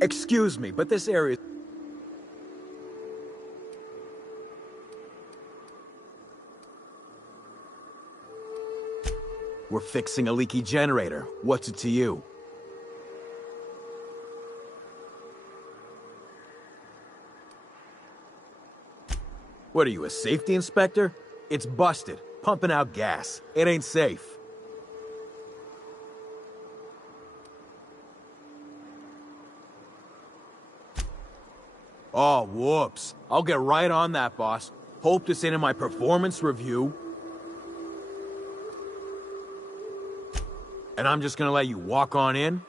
Excuse me, but this area... We're fixing a leaky generator. What's it to you? What are you, a safety inspector? It's busted, pumping out gas. It ain't safe. Oh, whoops. I'll get right on that, boss. Hope this ain't in my performance review. And I'm just gonna let you walk on in?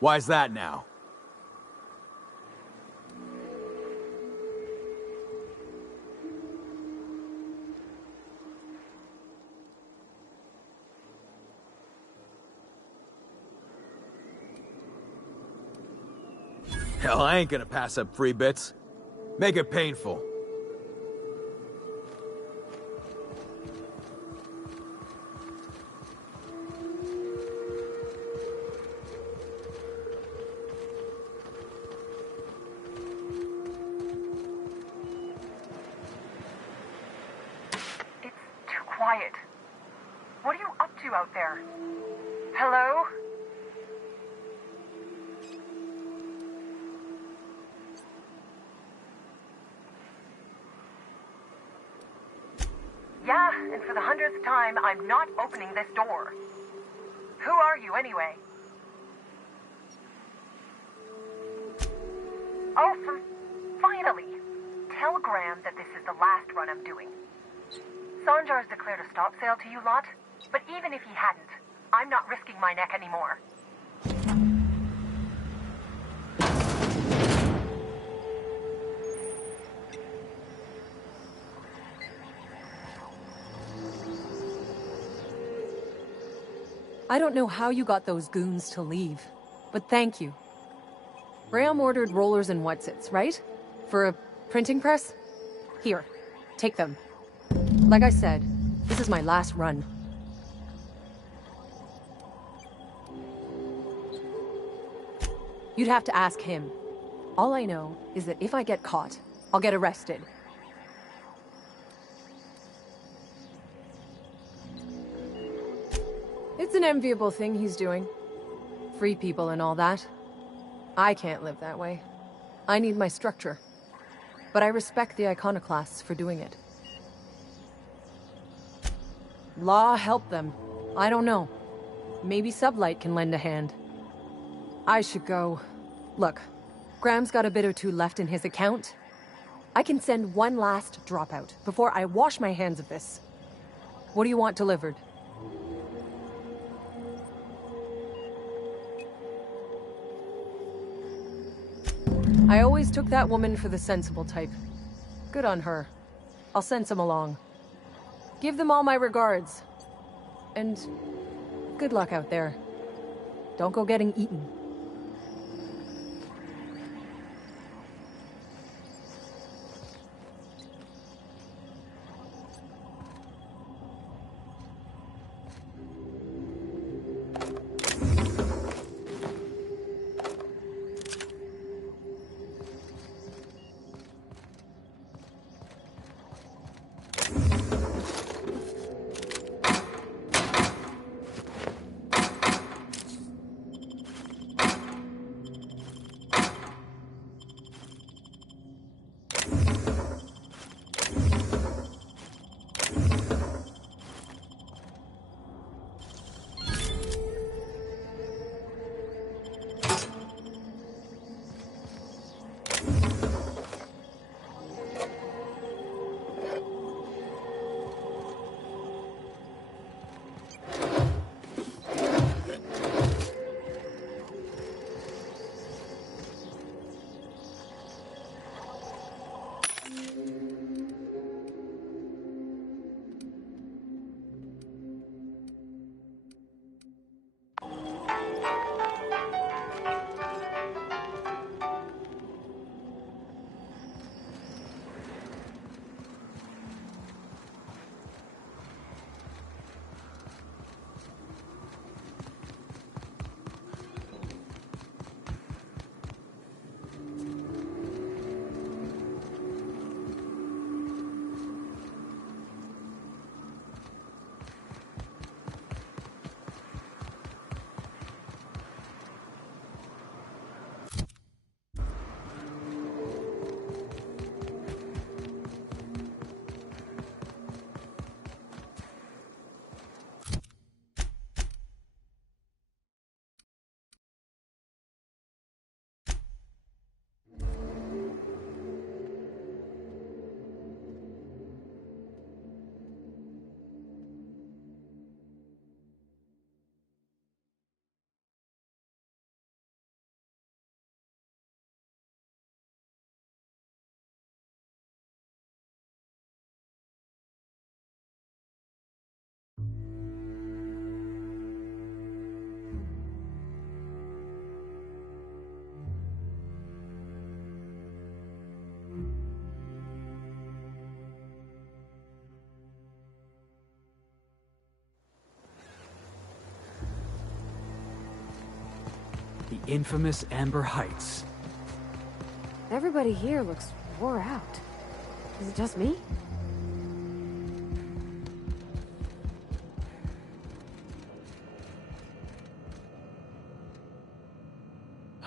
Why's that now? Hell, I ain't gonna pass up free bits. Make it painful. It's too quiet. What are you up to out there? Hello? Yeah, and for the 100th time, I'm not opening this door. Who are you, anyway? Oh, finally! Tell Graham that this is the last run I'm doing. Sanjar's declared a stop sale to you lot, but even if he hadn't, I'm not risking my neck anymore. I don't know how you got those goons to leave, but thank you. Graham ordered rollers and whatsits, right? For a printing press? Here, take them. Like I said, this is my last run. You'd have to ask him. All I know is that if I get caught, I'll get arrested. It's an enviable thing he's doing. Free people and all that. I can't live that way. I need my structure. But I respect the iconoclasts for doing it. Law help them. I don't know. Maybe Sublight can lend a hand. I should go. Look, Graham's got a bit or two left in his account. I can send one last dropout before I wash my hands of this. What do you want delivered? I always took that woman for the sensible type. Good on her. I'll send some along. Give them all my regards. And good luck out there. Don't go getting eaten. infamous Amber Heights. Everybody here looks wore out. Is it just me?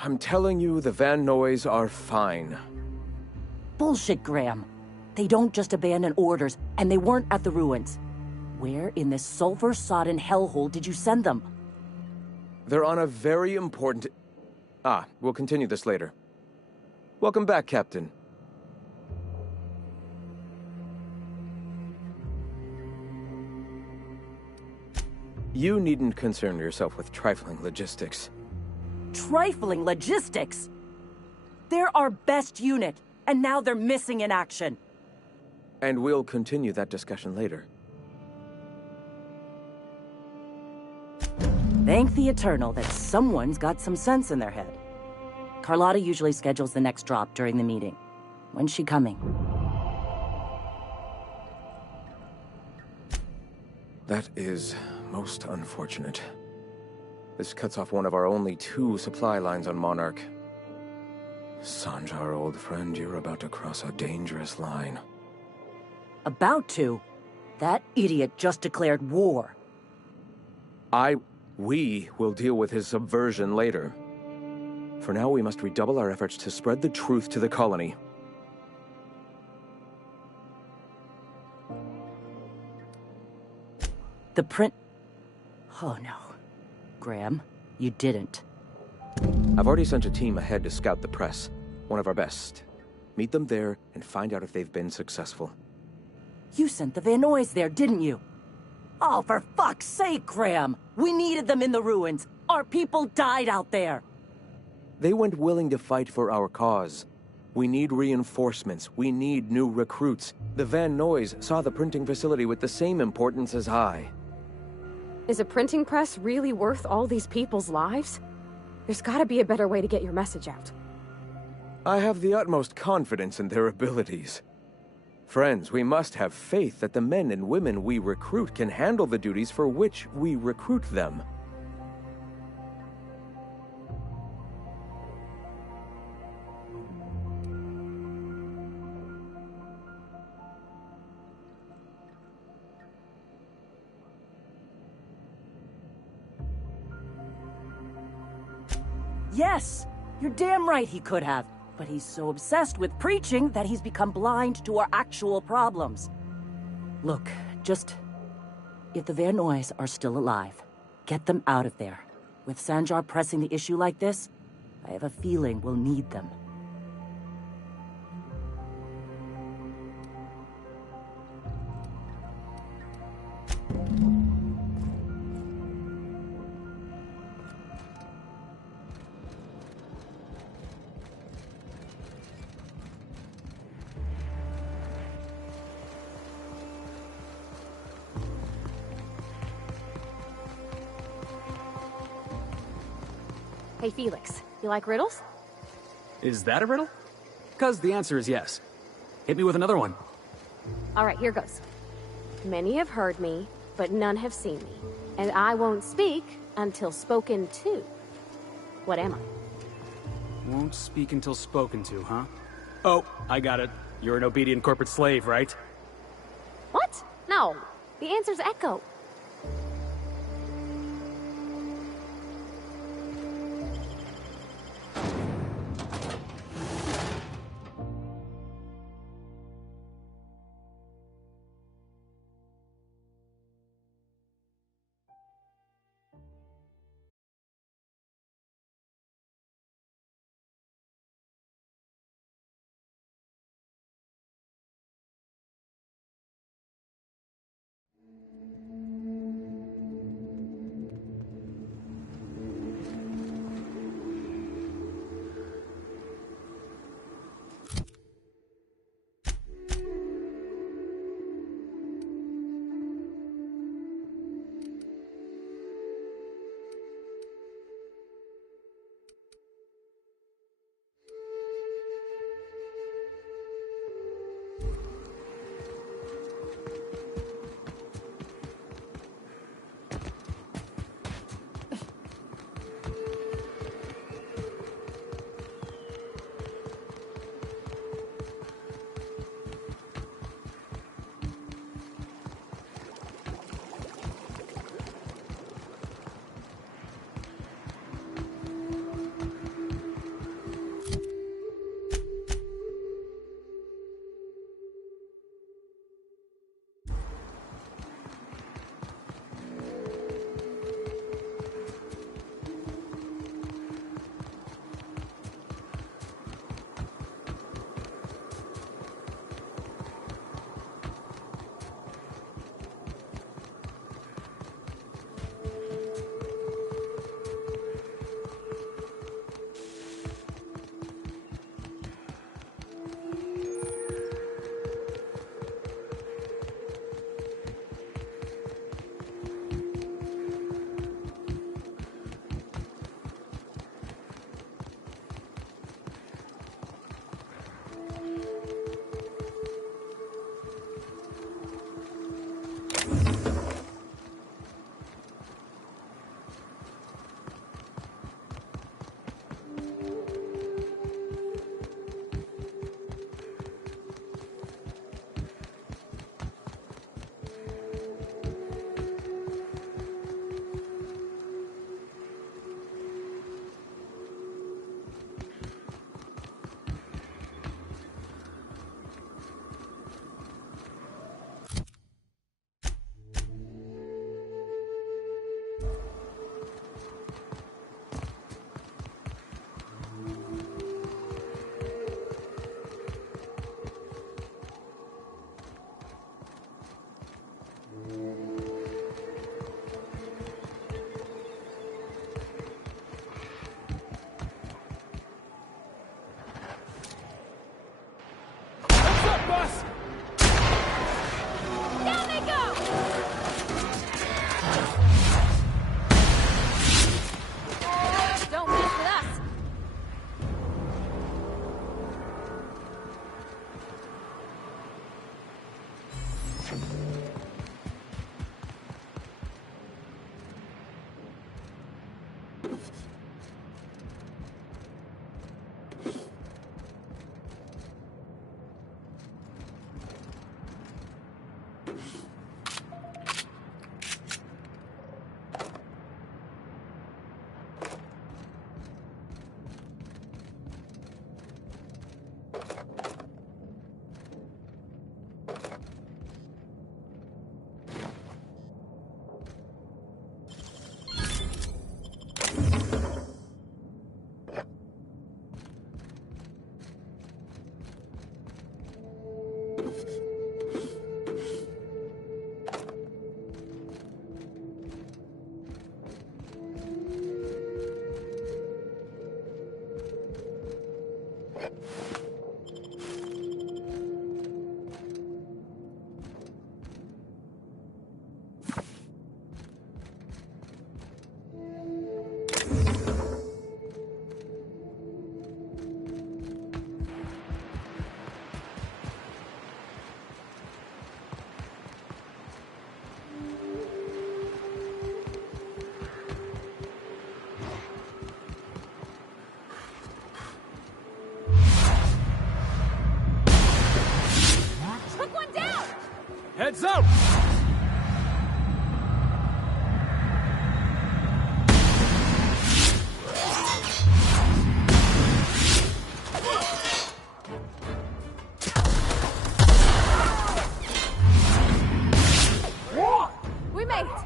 I'm telling you, the Van Noys are fine. Bullshit, Graham. They don't just abandon orders, and they weren't at the ruins. Where in this sulfur-sodden hellhole did you send them? They're on a very important... we'll continue this later. Welcome back, Captain. You needn't concern yourself with trifling logistics. Trifling logistics? They're our best unit, and now they're missing in action. And we'll continue that discussion later. Thank the Eternal that someone's got some sense in their head. Carlotta usually schedules the next drop during the meeting. When's she coming? That is most unfortunate. This cuts off one of our only 2 supply lines on Monarch. Sanjar, old friend, you're about to cross a dangerous line. About to? That idiot just declared war. We will deal with his subversion later. For now, we must redouble our efforts to spread the truth to the colony. The print... Oh no. Graham, you didn't. I've already sent a team ahead to scout the press. One of our best. Meet them there and find out if they've been successful. You sent the Van Noys there, didn't you? Oh, for fuck's sake, Graham! We needed them in the ruins! Our people died out there! They went willing to fight for our cause. We need reinforcements. We need new recruits. The Van Noys saw the printing facility with the same importance as I. Is a printing press really worth all these people's lives? There's gotta be a better way to get your message out. I have the utmost confidence in their abilities. Friends, we must have faith that the men and women we recruit can handle the duties for which we recruit them. Yes! You're damn right he could have. But he's so obsessed with preaching that he's become blind to our actual problems. Look, just... If the Van Noys are still alive, get them out of there. With Sanjar pressing the issue like this, I have a feeling we'll need them. Hey, Felix, you like riddles? Is that a riddle? Because the answer is yes. Hit me with another one. All right, here goes. Many have heard me, but none have seen me. And I won't speak until spoken to. What am I? Won't speak until spoken to, huh? Oh, I got it. You're an obedient corporate slave, right? What? No. The answer's Echo. boss! Down they go! Don't mess with us! Heads up! We made it!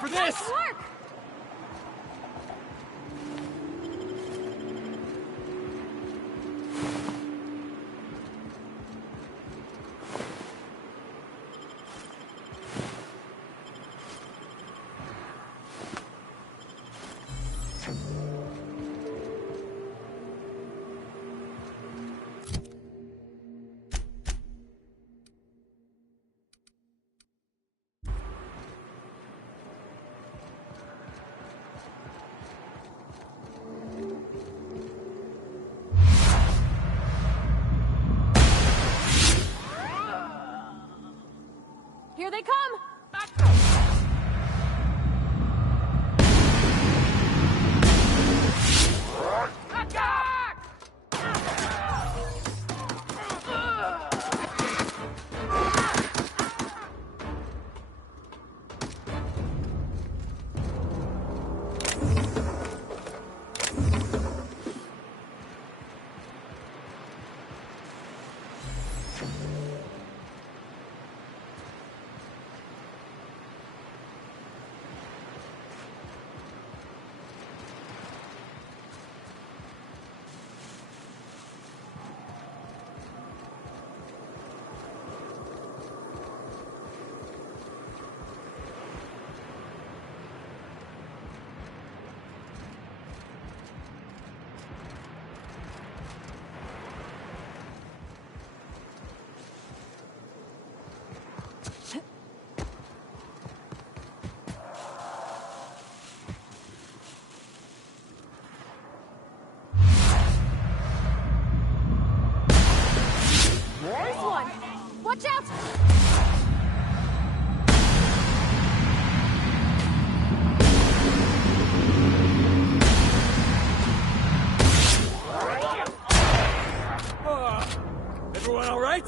For this! Nice work! Here they come! There's one! Watch out! Everyone all right?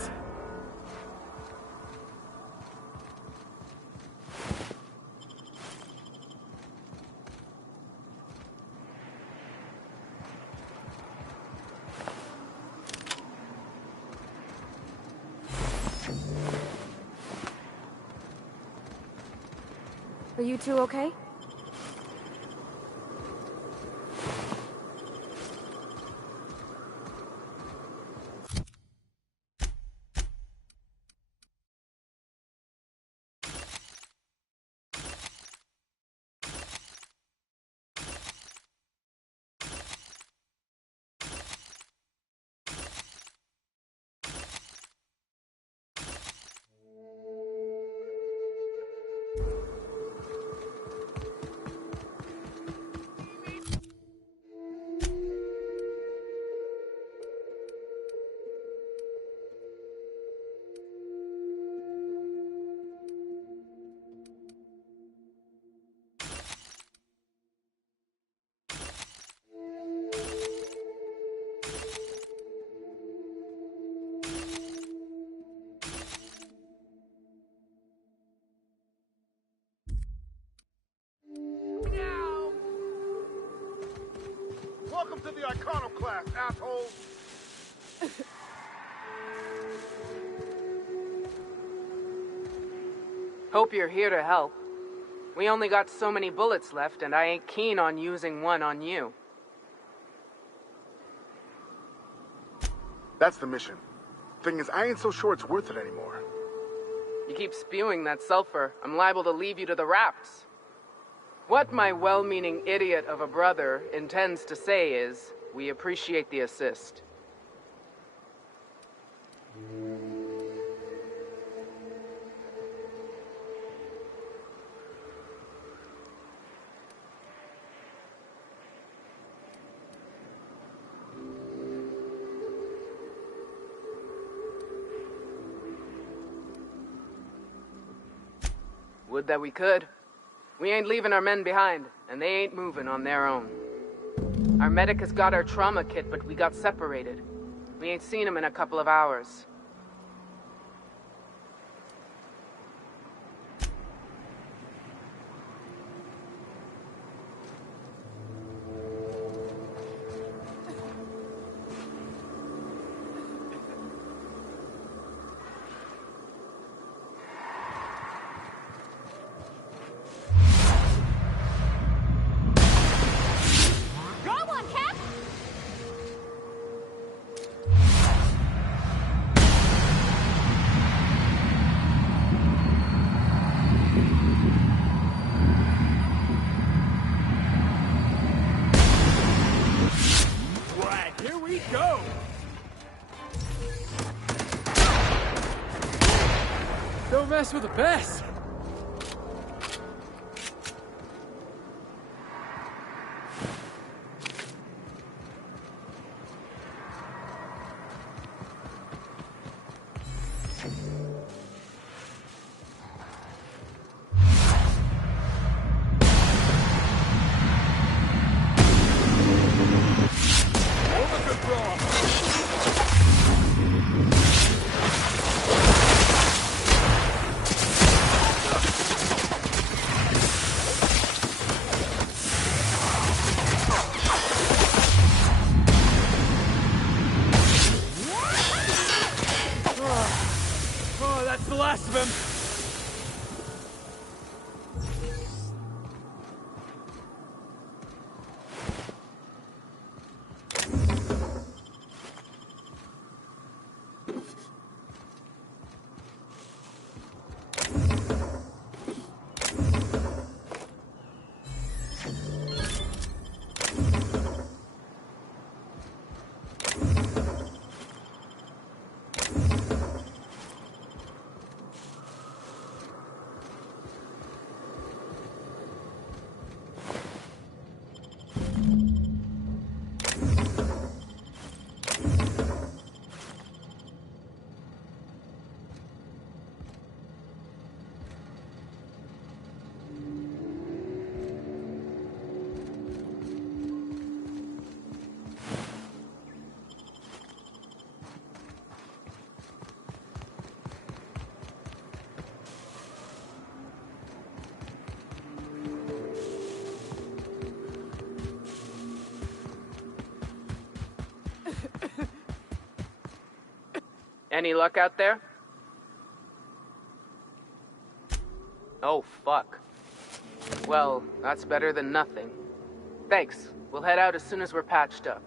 Are you two okay? Welcome to the Iconoclast, asshole! Hope you're here to help. We only got so many bullets left, and I ain't keen on using one on you. That's the mission. Thing is, I ain't so sure it's worth it anymore. You keep spewing that sulfur, I'm liable to leave you to the rafts. What my well-meaning idiot of a brother intends to say is, we appreciate the assist. Would that we could. We ain't leaving our men behind, and they ain't moving on their own. Our medic has got our trauma kit, but we got separated. We ain't seen him in a couple of hours. Don't mess with the best. That's the last of him. Any luck out there? Oh, fuck. Well, that's better than nothing. Thanks. We'll head out as soon as we're patched up.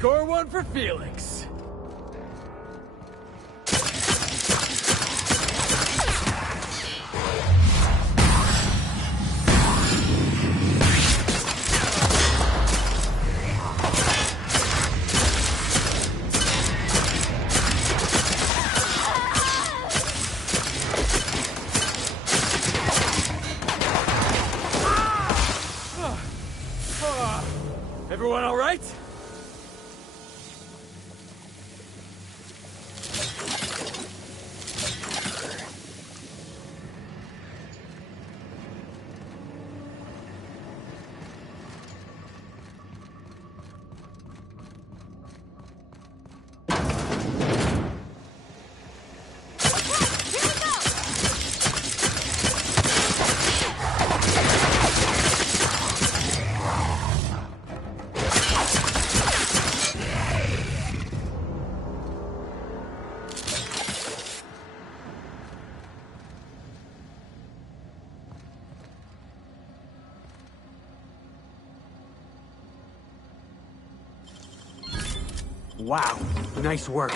Score one for Felix. Everyone all right? Wow, nice work.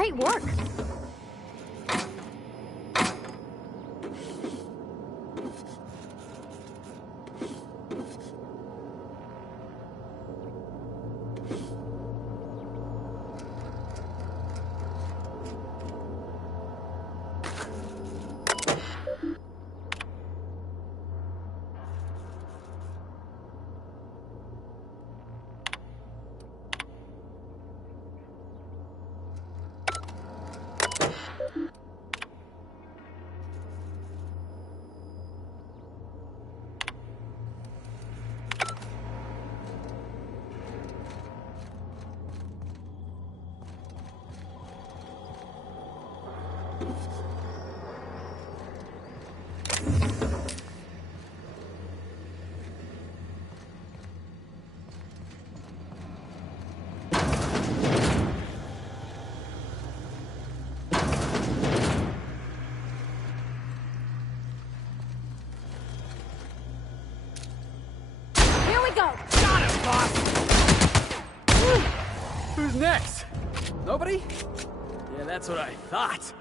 Great work. Who's next? Nobody? Yeah, that's what I thought.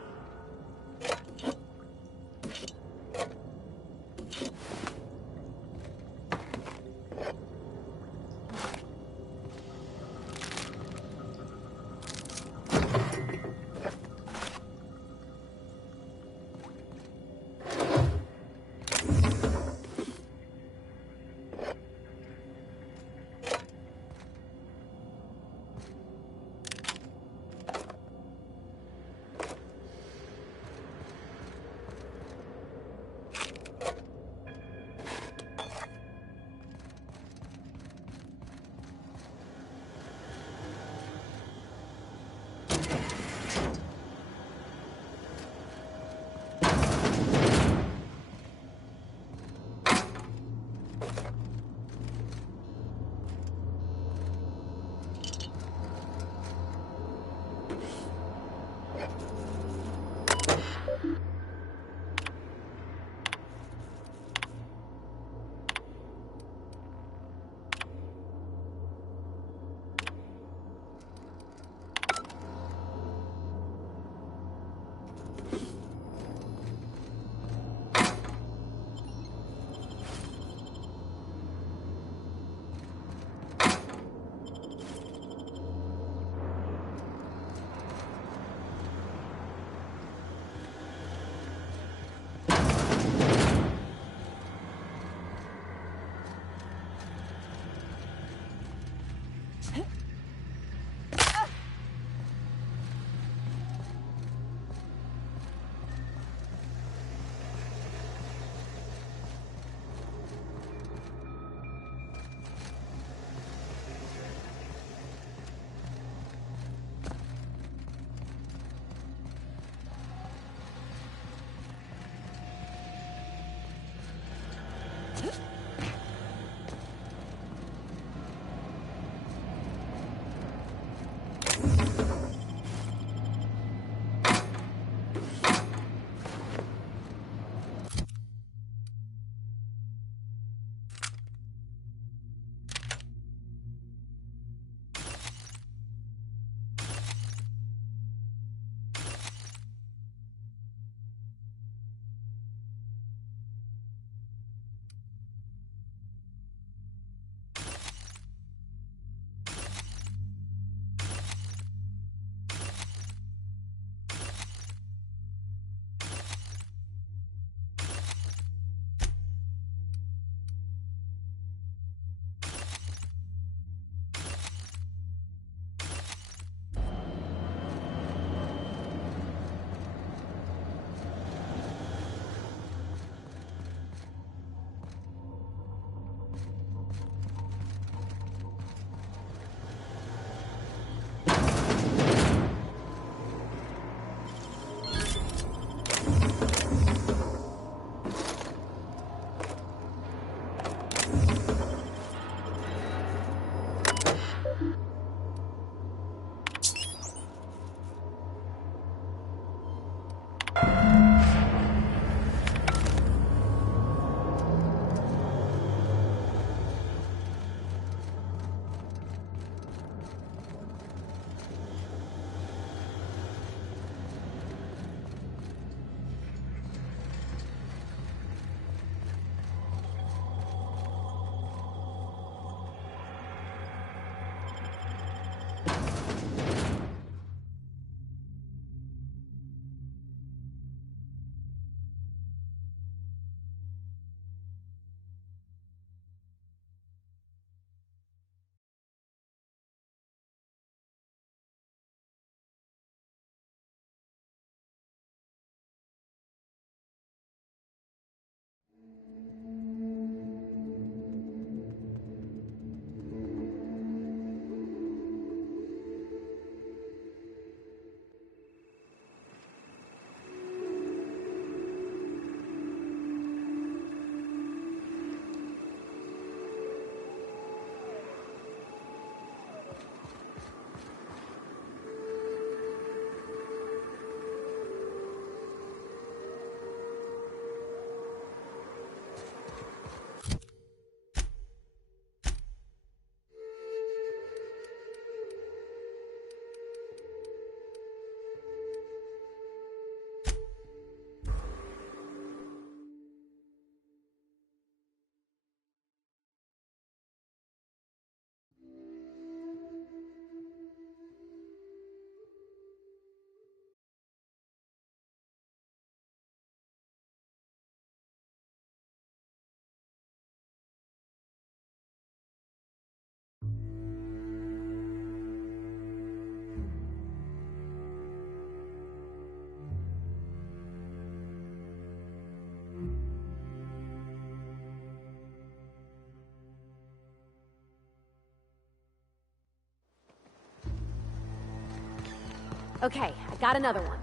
Okay, I got another one.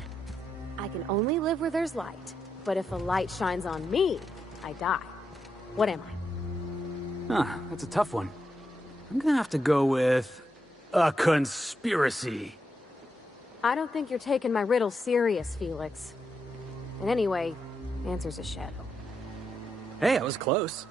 I can only live where there's light, but if a light shines on me, I die. What am I? Huh, that's a tough one. I'm gonna have to go with... a conspiracy. I don't think you're taking my riddle serious, Felix. And anyway, answer's a shadow. Hey, I was close.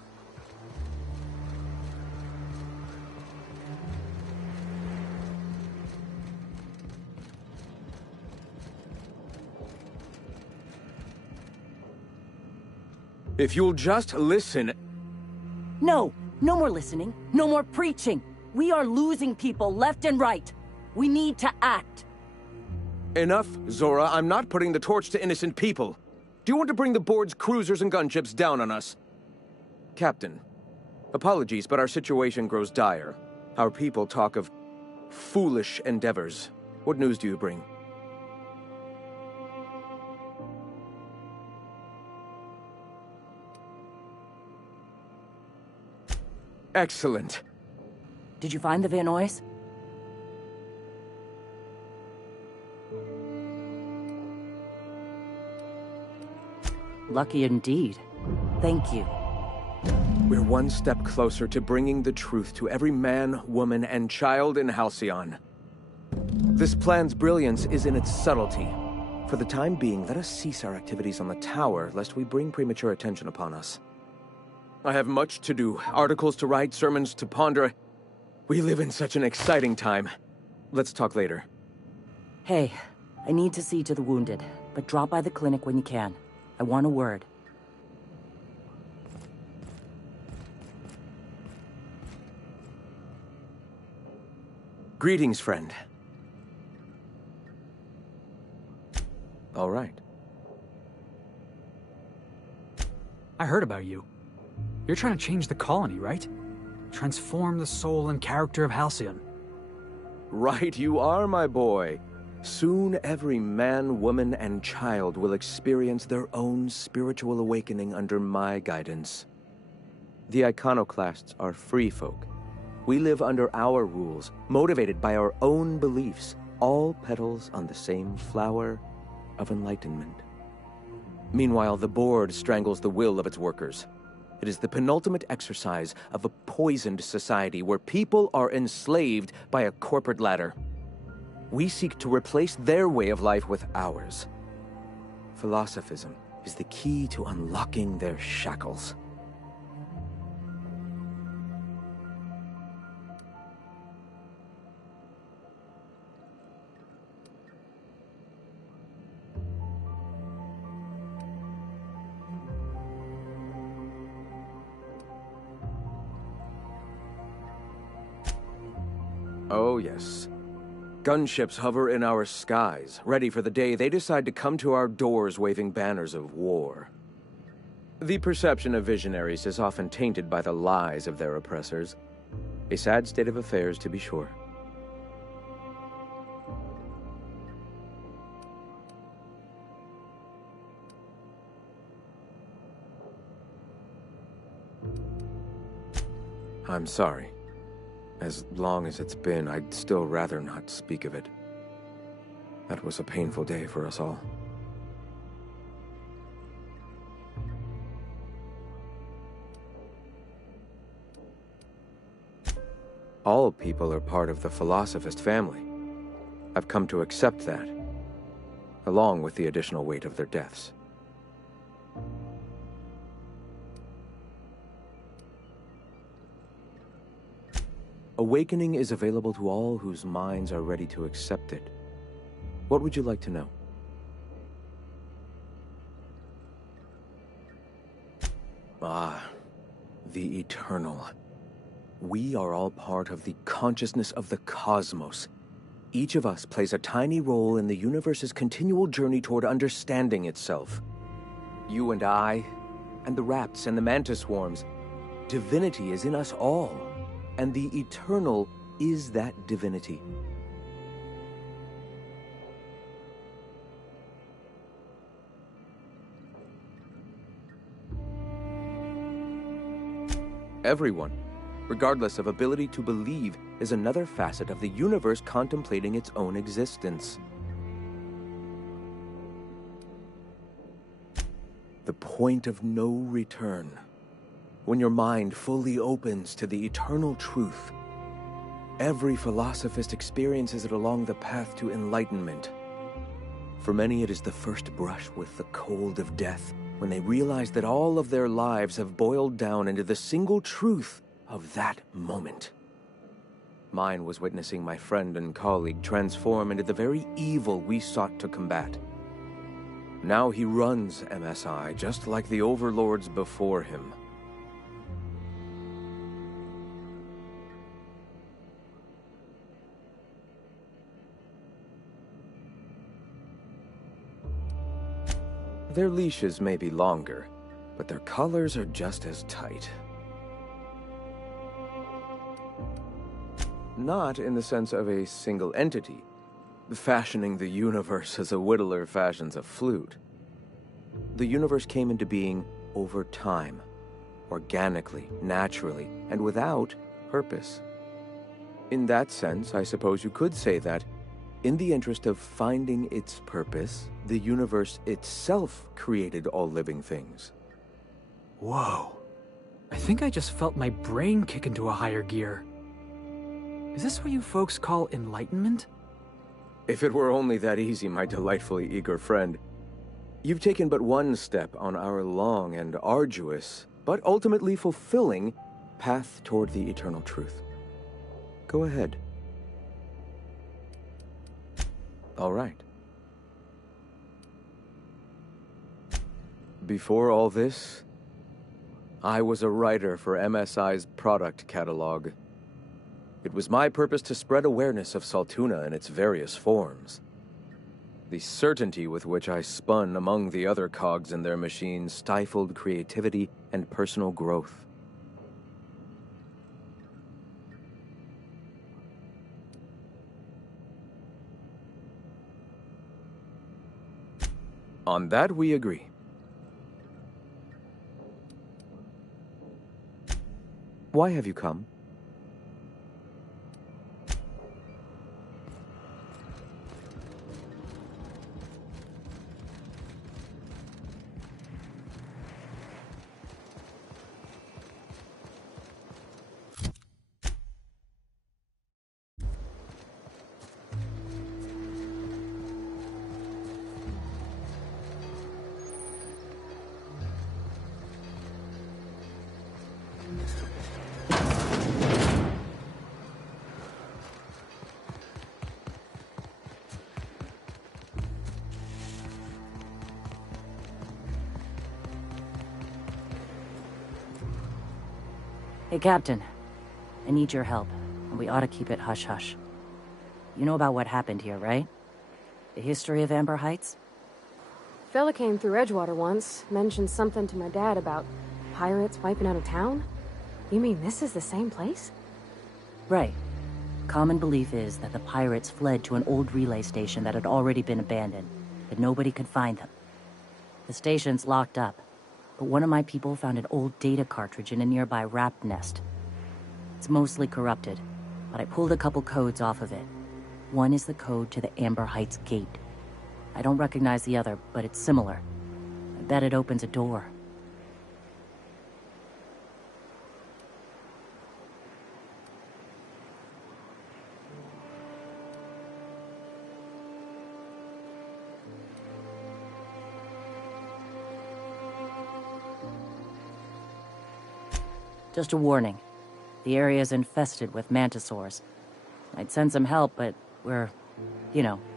If you'll just listen... No, no more listening, no more preaching. We are losing people left and right. We need to act. Enough, Zora. I'm not putting the torch to innocent people. Do you want to bring the board's cruisers and gunships down on us? Captain, apologies, but our situation grows dire. Our people talk of foolish endeavors. What news do you bring? Excellent. Did you find the Vanois? Lucky indeed. Thank you. We're one step closer to bringing the truth to every man, woman, and child in Halcyon. This plan's brilliance is in its subtlety. For the time being, let us cease our activities on the tower, lest we bring premature attention upon us. I have much to do, articles to write, sermons to ponder. We live in such an exciting time. Let's talk later. Hey, I need to see to the wounded, but drop by the clinic when you can. I want a word. Greetings, friend. All right. I heard about you. You're trying to change the colony, right? Transform the soul and character of Halcyon. Right you are, my boy. Soon every man, woman, and child will experience their own spiritual awakening under my guidance. The Iconoclasts are free folk. We live under our rules, motivated by our own beliefs, all petals on the same flower of enlightenment. Meanwhile, the board strangles the will of its workers. It is the penultimate exercise of a poisoned society where people are enslaved by a corporate ladder. We seek to replace their way of life with ours. Philosophism is the key to unlocking their shackles. Oh, yes. Gunships hover in our skies, ready for the day they decide to come to our doors waving banners of war. The perception of visionaries is often tainted by the lies of their oppressors. A sad state of affairs, to be sure. I'm sorry. As long as it's been, I'd still rather not speak of it. That was a painful day for us all. All people are part of the Philosophist family. I've come to accept that, along with the additional weight of their deaths. Awakening is available to all whose minds are ready to accept it. What would you like to know? Ah, the Eternal. We are all part of the consciousness of the cosmos. Each of us plays a tiny role in the universe's continual journey toward understanding itself. You and I, and the rats and the mantis swarms. Divinity is in us all. And the Eternal is that divinity. Everyone, regardless of ability to believe, is another facet of the universe contemplating its own existence. The point of no return. When your mind fully opens to the eternal truth. Every philosophist experiences it along the path to enlightenment. For many, it is the first brush with the cold of death, when they realize that all of their lives have boiled down into the single truth of that moment. Mine was witnessing my friend and colleague transform into the very evil we sought to combat. Now he runs MSI just like the overlords before him. Their leashes may be longer, but their collars are just as tight. Not in the sense of a single entity, fashioning the universe as a whittler fashions a flute. The universe came into being over time, organically, naturally, and without purpose. In that sense, I suppose you could say that, in the interest of finding its purpose, the universe itself created all living things. Whoa. I think I just felt my brain kick into a higher gear. Is this what you folks call enlightenment? If it were only that easy, my delightfully eager friend. You've taken but one step on our long and arduous, but ultimately fulfilling, path toward the eternal truth. Go ahead. All right. Before all this, I was a writer for MSI's product catalog. It was my purpose to spread awareness of Saltuna in its various forms. The certainty with which I spun among the other cogs in their machine stifled creativity and personal growth. On that we agree. Why have you come? Hey, Captain. I need your help, and we ought to keep it hush-hush. You know about what happened here, right? The history of Amber Heights? Fella came through Edgewater once, mentioned something to my dad about pirates wiping out a town. You mean this is the same place? Right. Common belief is that the pirates fled to an old relay station that had already been abandoned, but nobody could find them. The station's locked up, but one of my people found an old data cartridge in a nearby raft nest. It's mostly corrupted, but I pulled a couple codes off of it. One is the code to the Amber Heights gate. I don't recognize the other, but it's similar. I bet it opens a door. Just a warning. The area is infested with mantisaurs. I'd send some help, but we're,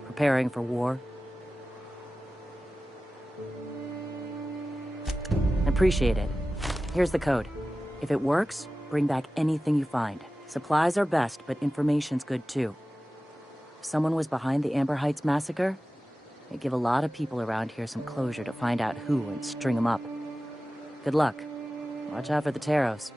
preparing for war. Appreciate it. Here's the code. If it works, bring back anything you find. Supplies are best, but information's good too. If someone was behind the Amber Heights massacre, it'd give a lot of people around here some closure to find out who and string them up. Good luck. Watch out for the Taros.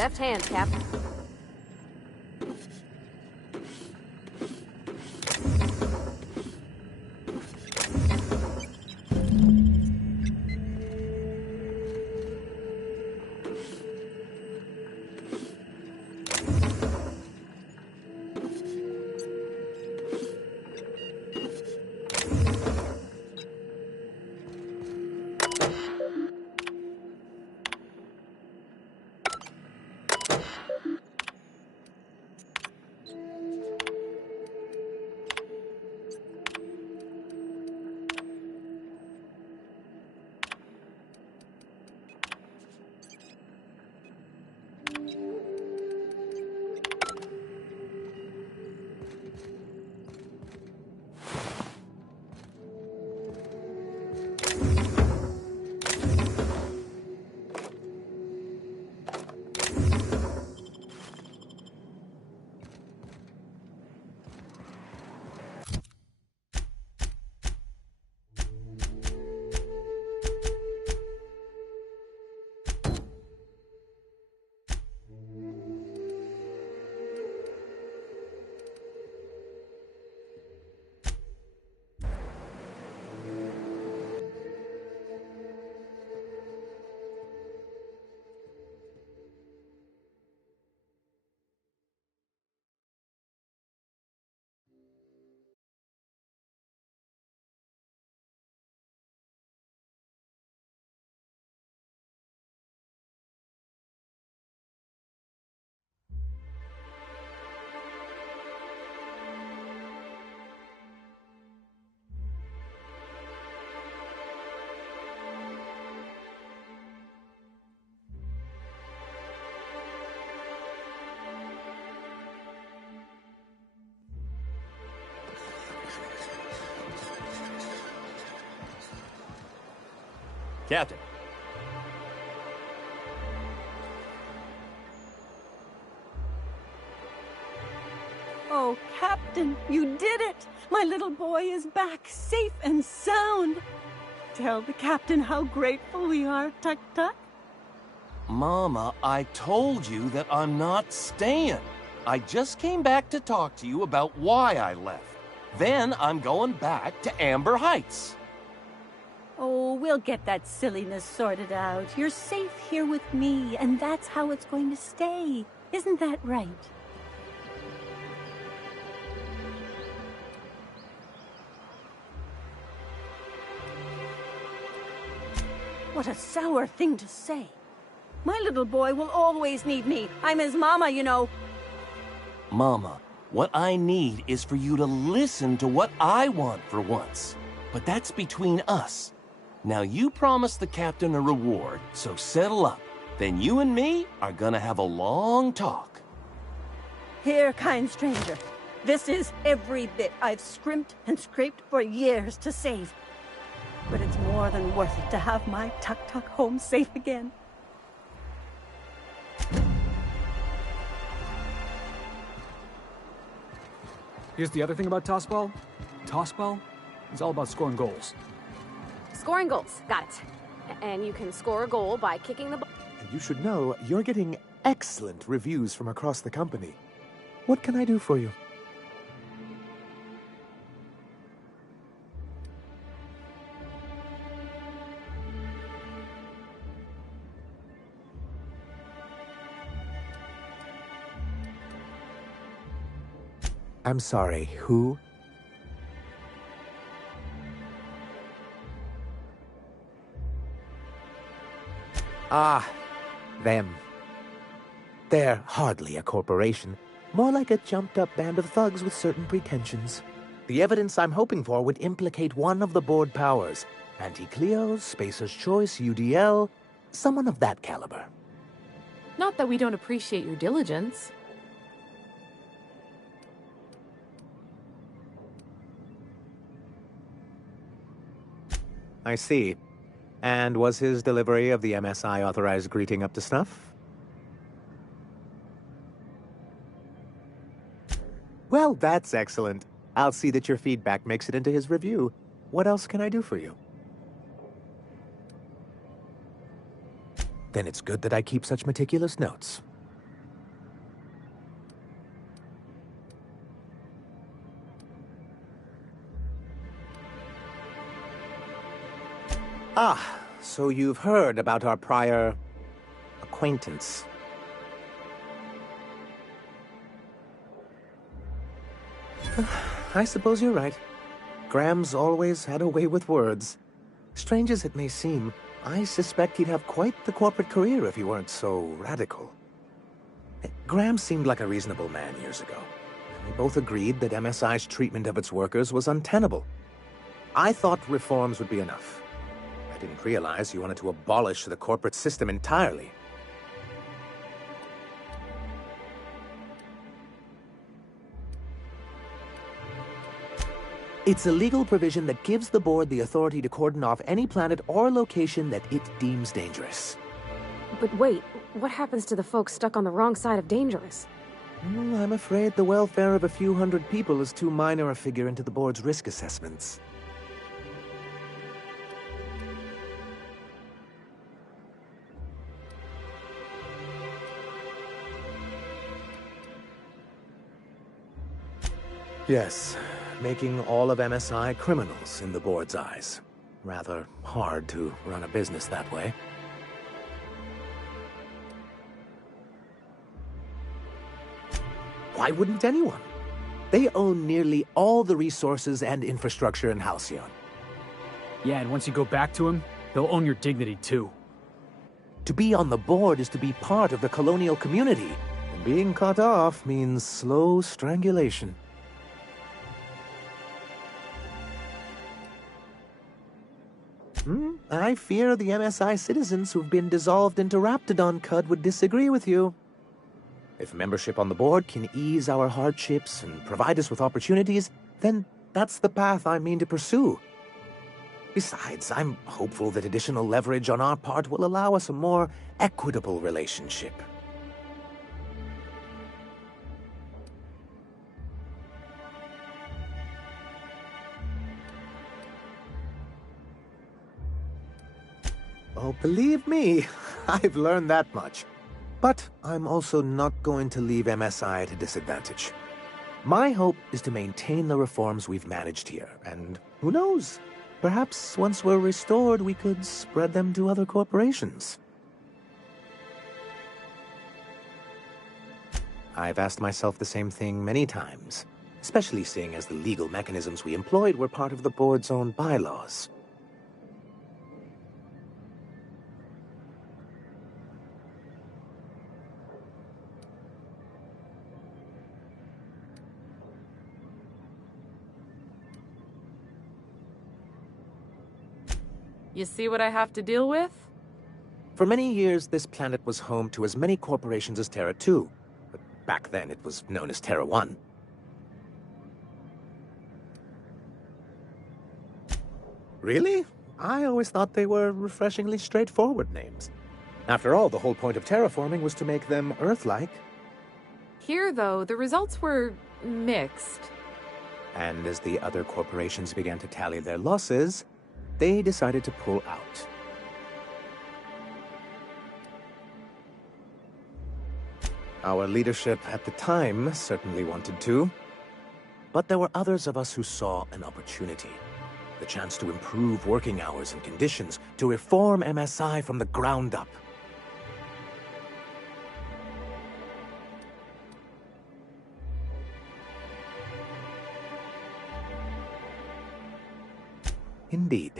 Deft hand, Cap. Captain. Oh, Captain, you did it! My little boy is back, safe and sound. Tell the Captain how grateful we are, Tuk Tuk. Mama, I told you that I'm not staying. I just came back to talk to you about why I left. Then I'm going back to Amber Heights. Oh, we'll get that silliness sorted out. You're safe here with me, and that's how it's going to stay. Isn't that right? What a sour thing to say. My little boy will always need me. I'm his mama, you know. Mama, what I need is for you to listen to what I want for once. But that's between us. Now you promised the Captain a reward, so settle up. Then you and me are gonna have a long talk. Here, kind stranger. This is every bit I've scrimped and scraped for years to save. But it's more than worth it to have my Tuk Tuk home safe again. Here's the other thing about Tossball. Tossball is all about scoring goals. Scoring goals. Got it. And you can score a goal by kicking the ball. And you should know you're getting excellent reviews from across the company. What can I do for you? I'm sorry, who? Ah, them. They're hardly a corporation. More like a jumped-up band of thugs with certain pretensions. The evidence I'm hoping for would implicate one of the board powers. Anti-Cleos, Spacer's Choice, UDL, someone of that caliber. Not that we don't appreciate your diligence. I see. And was his delivery of the MSI authorized greeting up to snuff? Well, that's excellent. I'll see that your feedback makes it into his review. What else can I do for you? Then it's good that I keep such meticulous notes. Ah, so you've heard about our prior acquaintance. I suppose you're right. Graham's always had a way with words. Strange as it may seem, I suspect he'd have quite the corporate career if he weren't so radical. Graham seemed like a reasonable man years ago. We both agreed that MSI's treatment of its workers was untenable. I thought reforms would be enough. I didn't realize you wanted to abolish the corporate system entirely. It's a legal provision that gives the board the authority to cordon off any planet or location that it deems dangerous. But wait, what happens to the folks stuck on the wrong side of dangerous? I'm afraid the welfare of a few hundred people is too minor a figure into the board's risk assessments. Yes, making all of MSI criminals in the board's eyes. Rather hard to run a business that way. Why wouldn't anyone? They own nearly all the resources and infrastructure in Halcyon. Yeah, and once you go back to him, they'll own your dignity too. To be on the board is to be part of the colonial community, and being cut off means slow strangulation. I fear the MSI citizens who've been dissolved into Raptidon Cud would disagree with you. If membership on the board can ease our hardships and provide us with opportunities, then that's the path I mean to pursue. Besides, I'm hopeful that additional leverage on our part will allow us a more equitable relationship. Oh, believe me, I've learned that much. But I'm also not going to leave MSI at a disadvantage. My hope is to maintain the reforms we've managed here, and who knows? Perhaps once we're restored, we could spread them to other corporations. I've asked myself the same thing many times, especially seeing as the legal mechanisms we employed were part of the board's own bylaws. You see what I have to deal with? For many years, this planet was home to as many corporations as Terra 2. But back then, it was known as Terra 1. Really? I always thought they were refreshingly straightforward names. After all, the whole point of terraforming was to make them Earth-like. Here, though, the results were mixed. And as the other corporations began to tally their losses, they decided to pull out. Our leadership at the time certainly wanted to. But there were others of us who saw an opportunity. The chance to improve working hours and conditions, to reform MSI from the ground up. Indeed.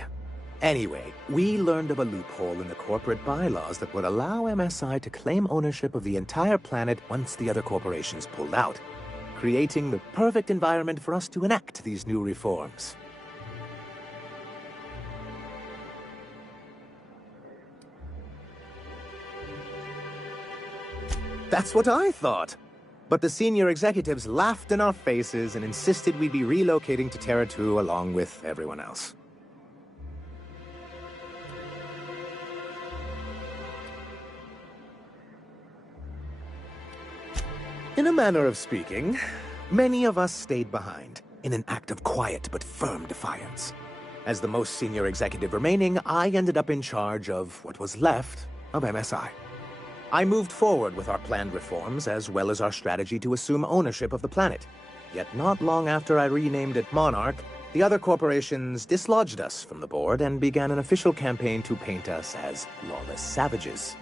Anyway, we learned of a loophole in the corporate bylaws that would allow MSI to claim ownership of the entire planet once the other corporations pulled out, creating the perfect environment for us to enact these new reforms. That's what I thought. But the senior executives laughed in our faces and insisted we'd be relocating to Terra 2 along with everyone else. In a manner of speaking, many of us stayed behind, in an act of quiet but firm defiance. As the most senior executive remaining, I ended up in charge of what was left of MSI. I moved forward with our planned reforms, as well as our strategy to assume ownership of the planet. Yet not long after I renamed it Monarch, the other corporations dislodged us from the board and began an official campaign to paint us as lawless savages.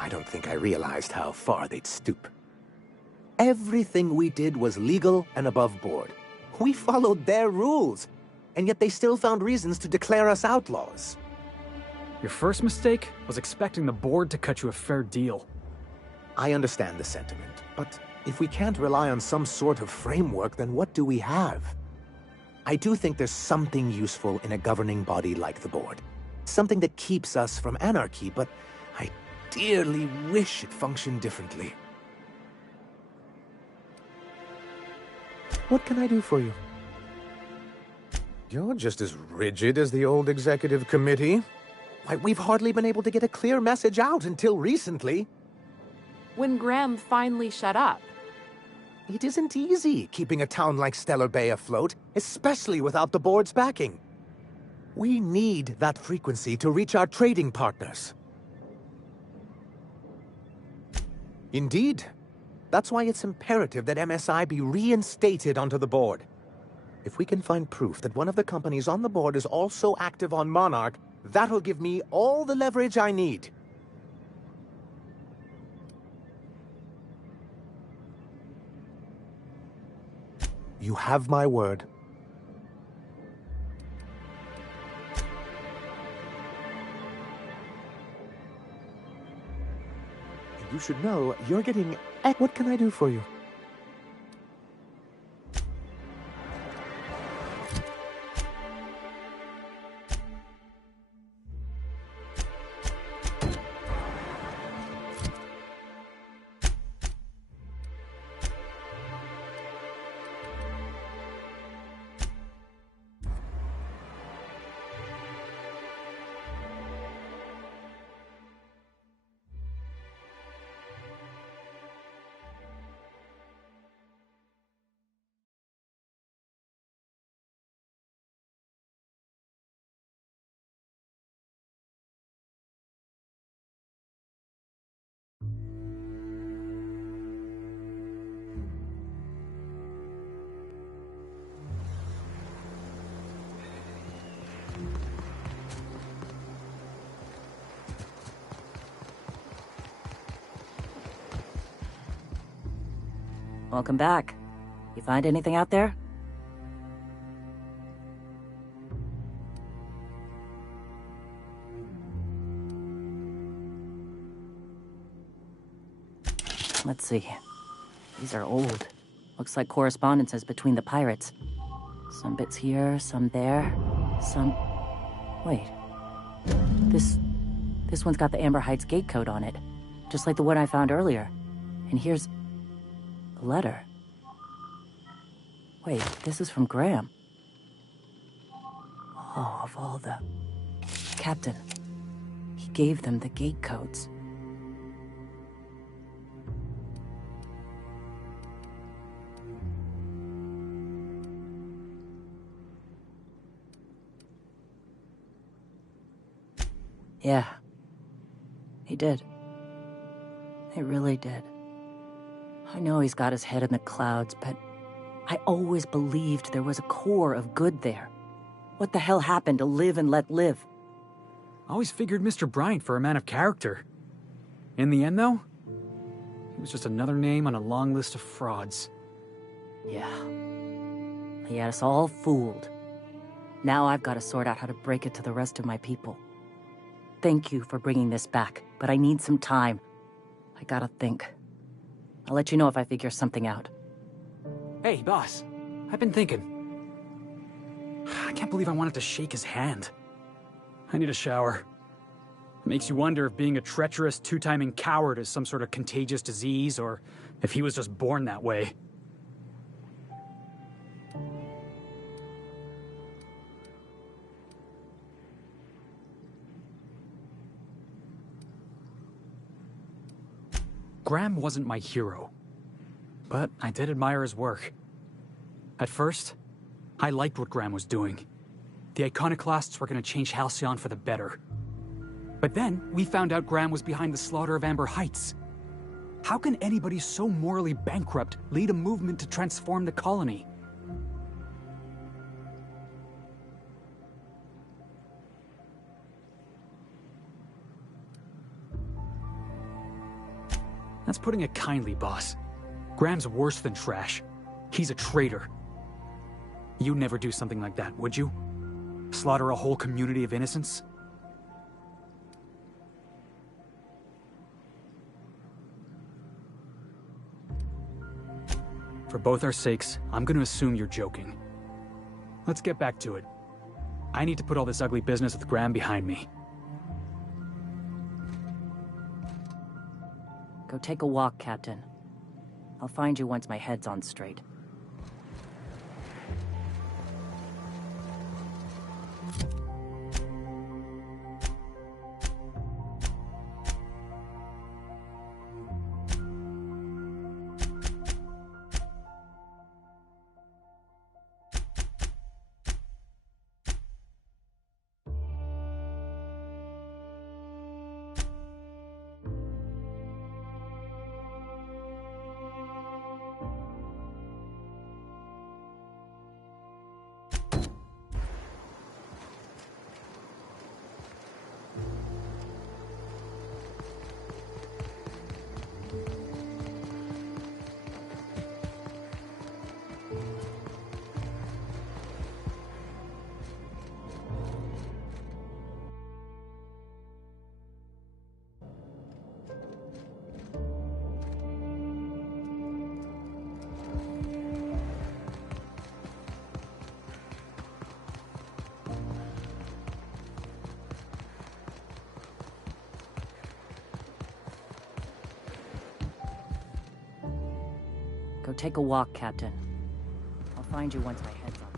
I don't think I realized how far they'd stoop. Everything we did was legal and above board. We followed their rules, and yet they still found reasons to declare us outlaws. Your first mistake was expecting the board to cut you a fair deal. I understand the sentiment, but if we can't rely on some sort of framework, then what do we have? I do think there's something useful in a governing body like the board. Something that keeps us from anarchy, but I dearly wish it functioned differently. What can I do for you? You're just as rigid as the old executive committee. Why, we've hardly been able to get a clear message out until recently. When Graham finally shut up. It isn't easy keeping a town like Stellar Bay afloat, especially without the board's backing. We need that frequency to reach our trading partners. Indeed. That's why it's imperative that MSI be reinstated onto the board. If we can find proof that one of the companies on the board is also active on Monarch, that'll give me all the leverage I need. You have my word. You should know you're getting... What can I do for you? Welcome back. You find anything out there? Let's see. These are old. Looks like correspondences between the pirates. Some bits here, some there, some... Wait. This one's got the Amber Heights gate code on it. Just like the one I found earlier. And here's... a letter. Wait, this is from Graham. Oh, of all the... Captain. He gave them the gate codes. Yeah. He did. He really did. I know he's got his head in the clouds, but I always believed there was a core of good there. What the hell happened to live and let live? I always figured Mr. Bryant for a man of character. In the end, though, he was just another name on a long list of frauds. Yeah. He had us all fooled. Now I've got to sort out how to break it to the rest of my people. Thank you for bringing this back, but I need some time. I gotta think. I'll let you know if I figure something out. Hey, boss. I've been thinking. I can't believe I wanted to shake his hand. I need a shower. It makes you wonder if being a treacherous, two-timing coward is some sort of contagious disease, or if he was just born that way. Graham wasn't my hero, but I did admire his work. At first, I liked what Graham was doing. The Iconoclasts were going to change Halcyon for the better. But then, we found out Graham was behind the slaughter of Amber Heights. How can anybody so morally bankrupt lead a movement to transform the colony? That's putting it kindly, boss. Graham's worse than trash. He's a traitor. You'd never do something like that, would you? Slaughter a whole community of innocents? For both our sakes, I'm gonna assume you're joking. Let's get back to it. I need to put all this ugly business with Graham behind me. Go take a walk, Captain. I'll find you once my head's on straight. Go take a walk, Captain. I'll find you once my head's on.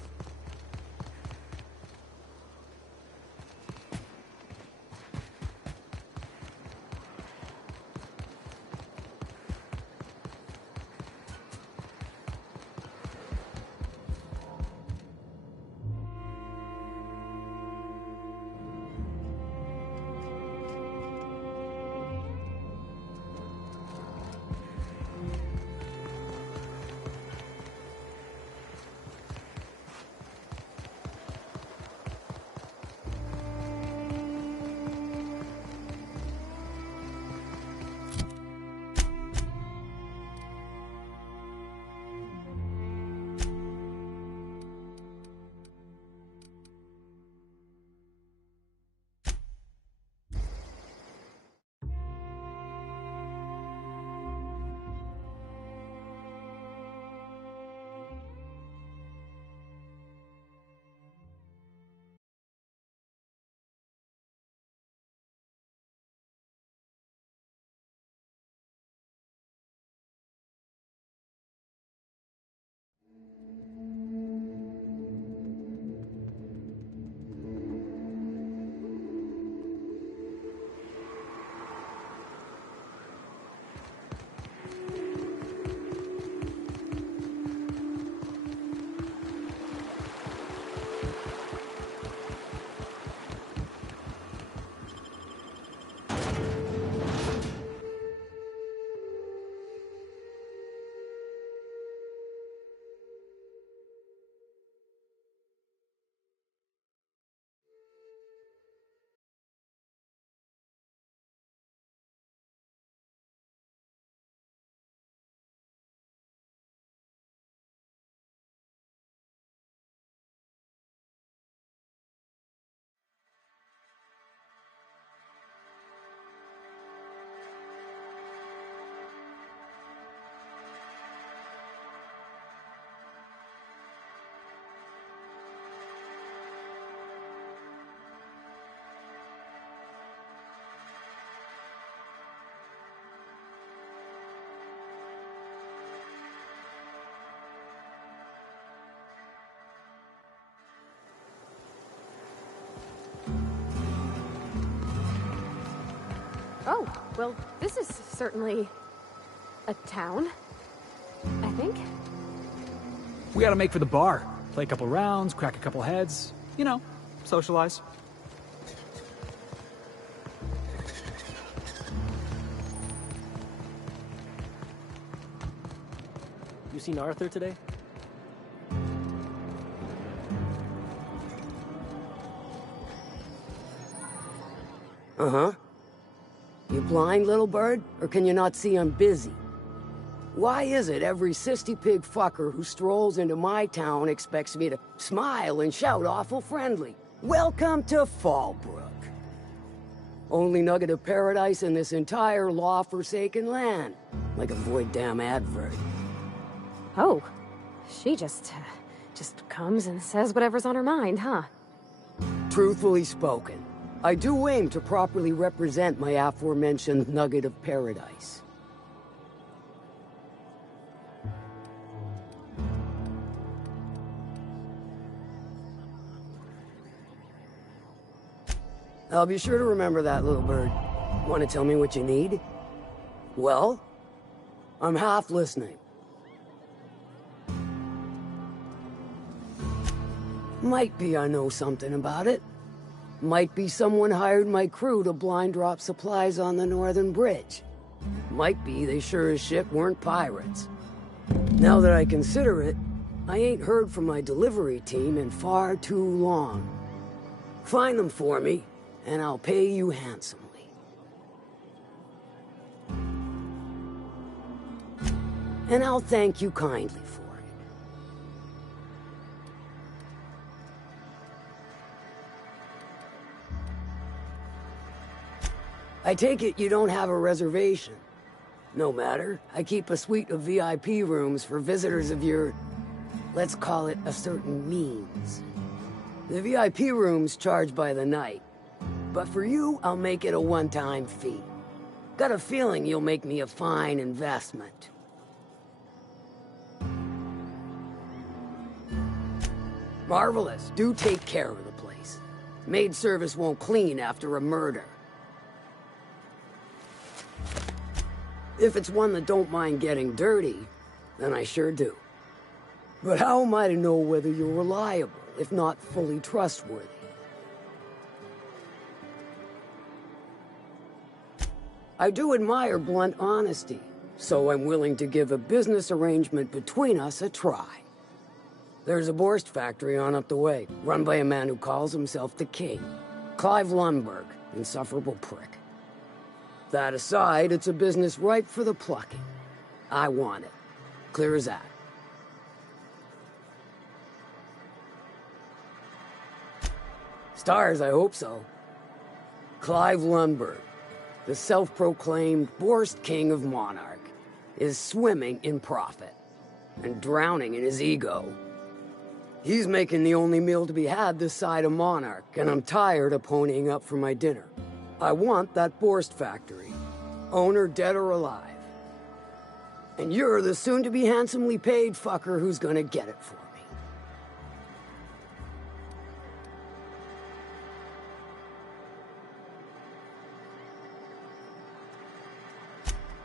Oh, well, this is certainly a town, I think. We gotta make for the bar. Play a couple rounds, crack a couple heads. You know, socialize. You seen Arthur today? Uh-huh. You blind, little bird? Or can you not see I'm busy? Why is it every sissy pig fucker who strolls into my town expects me to smile and shout awful friendly? Welcome to Fallbrook. Only nugget of paradise in this entire law-forsaken land. Like a void damn advert. Oh, she just comes and says whatever's on her mind, huh? Truthfully spoken, I do aim to properly represent my aforementioned nugget of paradise. I'll be sure to remember that, little bird. Want to tell me what you need? Well, I'm half listening. Might be I know something about it. Might be someone hired my crew to blind drop supplies on the Northern Bridge. Might be they sure as shit weren't pirates. Now that I consider it, I ain't heard from my delivery team in far too long. Find them for me, and I'll pay you handsomely. And I'll thank you kindly for it. I take it you don't have a reservation. No matter, I keep a suite of VIP rooms for visitors of your, let's call it a certain means. The VIP rooms charge by the night. But for you, I'll make it a one-time fee. Got a feeling you'll make me a fine investment. Marvelous. Do take care of the place. Maid service won't clean after a murder. If it's one that don't mind getting dirty, then I sure do. But how am I to know whether you're reliable, if not fully trustworthy? I do admire blunt honesty, so I'm willing to give a business arrangement between us a try. There's a Borst factory on up the way, run by a man who calls himself the King. Clive Lundberg, insufferable prick. That aside, it's a business ripe for the plucking. I want it. Clear as that. Stars, I hope so. Clive Lundberg, the self-proclaimed Borst King of Monarch, is swimming in profit and drowning in his ego. He's making the only meal to be had this side of Monarch, and I'm tired of ponying up for my dinner. I want that Borst factory, owner dead or alive. And you're the soon-to-be handsomely paid fucker who's gonna get it for me.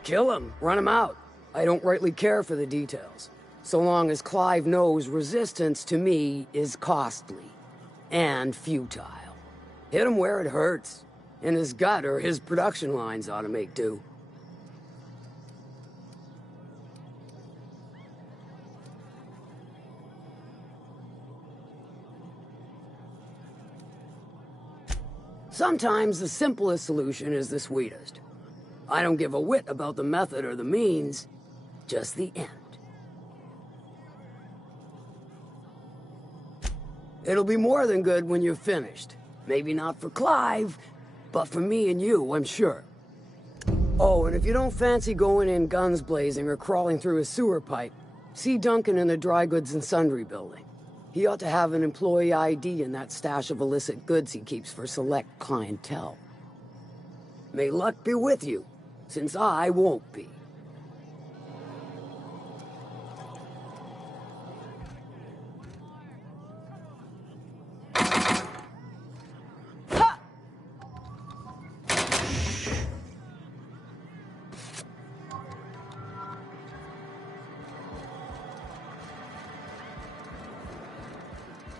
Kill him, run him out. I don't rightly care for the details, so long as Clive knows resistance to me is costly and futile. Hit him where it hurts. In his gut, or his production lines ought to make do. Sometimes the simplest solution is the sweetest. I don't give a whit about the method or the means, just the end. It'll be more than good when you're finished. Maybe not for Clive, but for me and you, I'm sure. Oh, and if you don't fancy going in guns blazing or crawling through a sewer pipe, see Duncan in the Dry Goods and Sundry building. He ought to have an employee ID in that stash of illicit goods he keeps for select clientele. May luck be with you, since I won't be.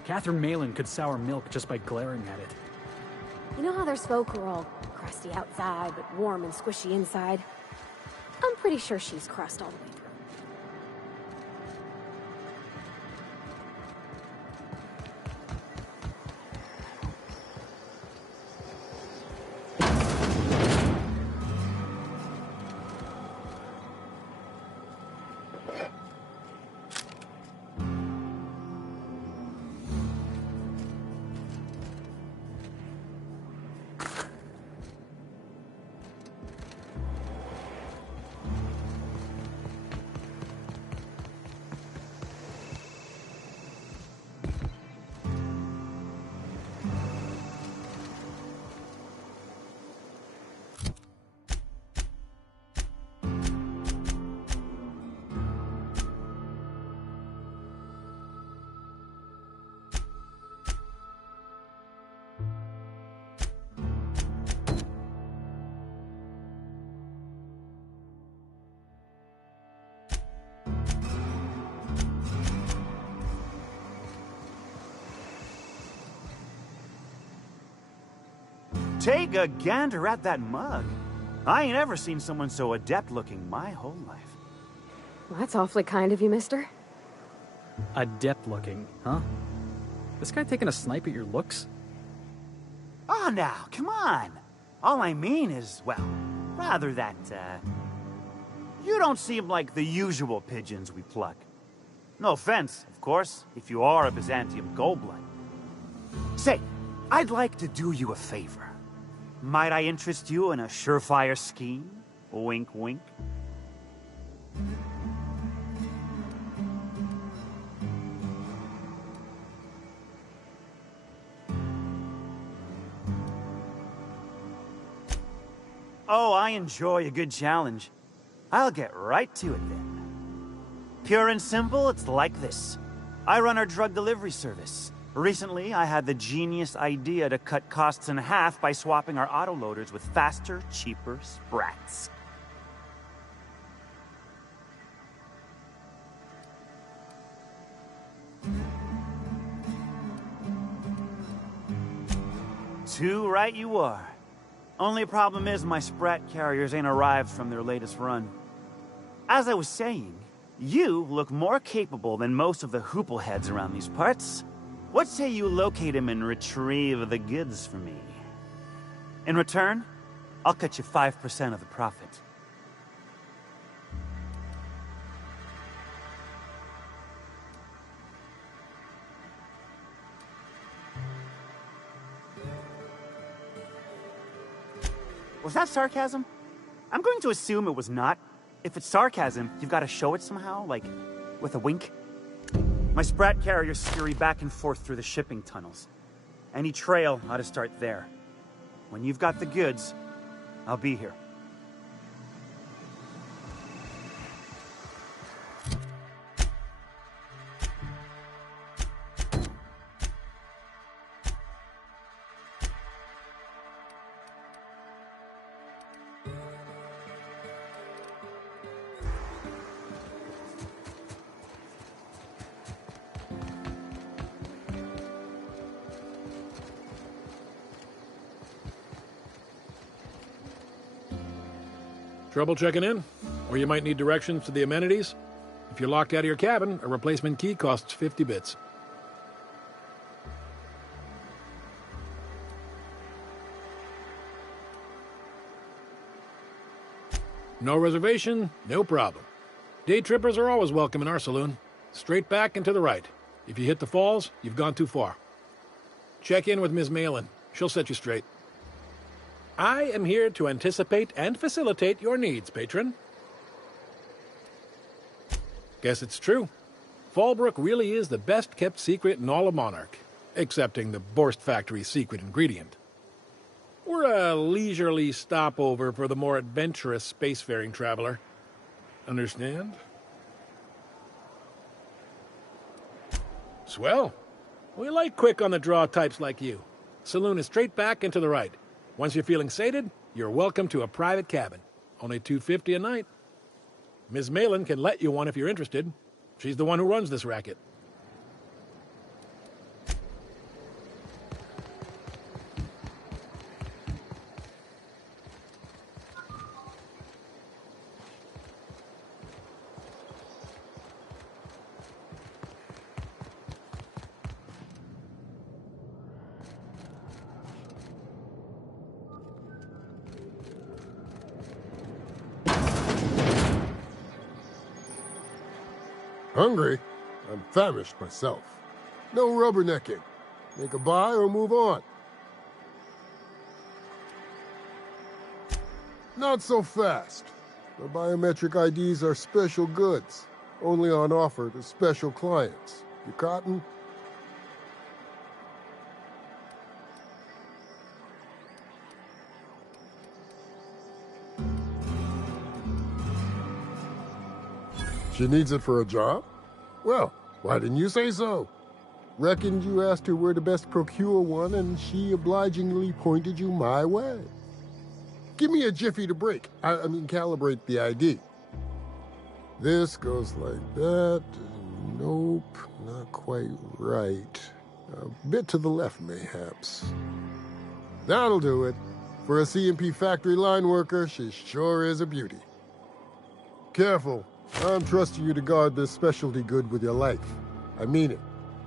Catherine Malin could sour milk just by glaring at it. You know how there's folk who are all crusty outside, but warm and squishy inside? I'm pretty sure she's crust all the way through. Take a gander at that mug. I ain't ever seen someone so adept-looking my whole life. Well, that's awfully kind of you, mister. Adept looking, huh? This guy taking a snipe at your looks? Oh, now, come on. All I mean is, well, rather that, you don't seem like the usual pigeons we pluck. No offense, of course, if you are a Byzantium Goldblood. Say, I'd like to do you a favor. Might I interest you in a surefire scheme? Wink, wink. Oh, I enjoy a good challenge. I'll get right to it then. Pure and simple, it's like this. I run our drug delivery service. Recently, I had the genius idea to cut costs in half by swapping our autoloaders with faster, cheaper sprats. Too right you are. Only problem is my sprat carriers ain't arrived from their latest run. As I was saying, you look more capable than most of the hoople heads around these parts. What say you locate him and retrieve the goods for me? In return, I'll cut you 5% of the profit. Was that sarcasm? I'm going to assume it was not. If it's sarcasm, you've got to show it somehow, like with a wink. My sprat carriers scurry back and forth through the shipping tunnels. Any trail ought to start there. When you've got the goods, I'll be here. Trouble checking in? Or you might need directions to the amenities? If you're locked out of your cabin, a replacement key costs 50 bits. No reservation? No problem. Day trippers are always welcome in our saloon. Straight back and to the right. If you hit the falls, you've gone too far. Check in with Ms. Malin. She'll set you straight. I am here to anticipate and facilitate your needs, patron. Guess it's true. Fallbrook really is the best-kept secret in all of Monarch, excepting the Borst Factory's secret ingredient. We're a leisurely stopover for the more adventurous spacefaring traveler. Understand? Swell. We like quick-on-the-draw types like you. Saloon is straight back and to the right. Once you're feeling sated, you're welcome to a private cabin. Only $250 a night. Ms. Malin can let you one if you're interested. She's the one who runs this racket. Hungry? I'm famished myself. No rubbernecking. Make a buy or move on. Not so fast. The biometric IDs are special goods, only on offer to special clients. You cotton? She needs it for a job? Well, why didn't you say so? Reckoned you asked her where to best procure one, and she obligingly pointed you my way. Give me a jiffy to break. I mean, calibrate the ID. This goes like that. Nope, not quite right. A bit to the left, mayhaps. That'll do it. For a CMP factory line worker, she sure is a beauty. Careful. I'm trusting you to guard this specialty good with your life. I mean it.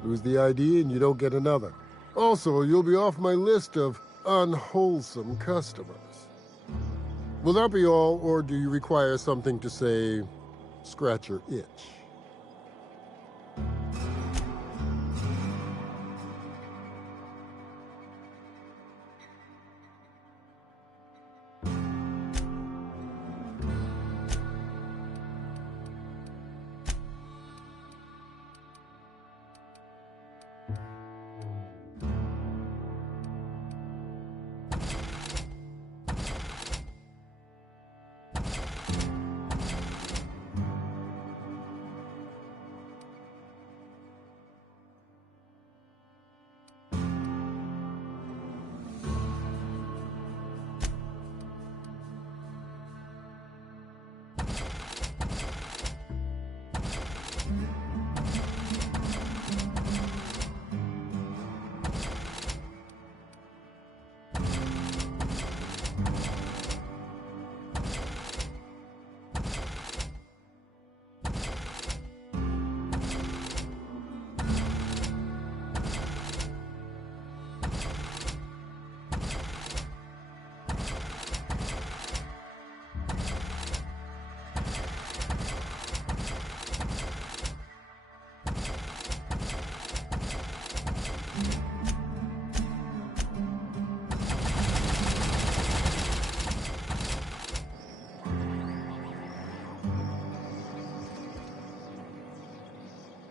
Lose the ID and you don't get another. Also, you'll be off my list of unwholesome customers. Will that be all, or do you require something to say, scratch your itch?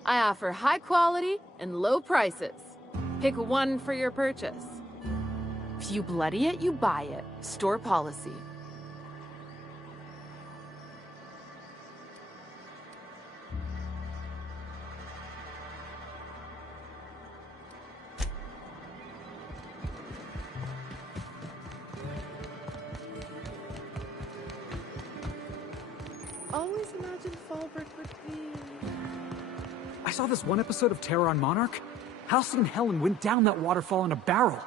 I offer high quality and low prices. Pick one for your purchase. If you bloody it, you buy it. Store policy. Always imagined Falbert would be... I saw this one episode of Terror on Monarch. Halcyon and Helen went down that waterfall in a barrel.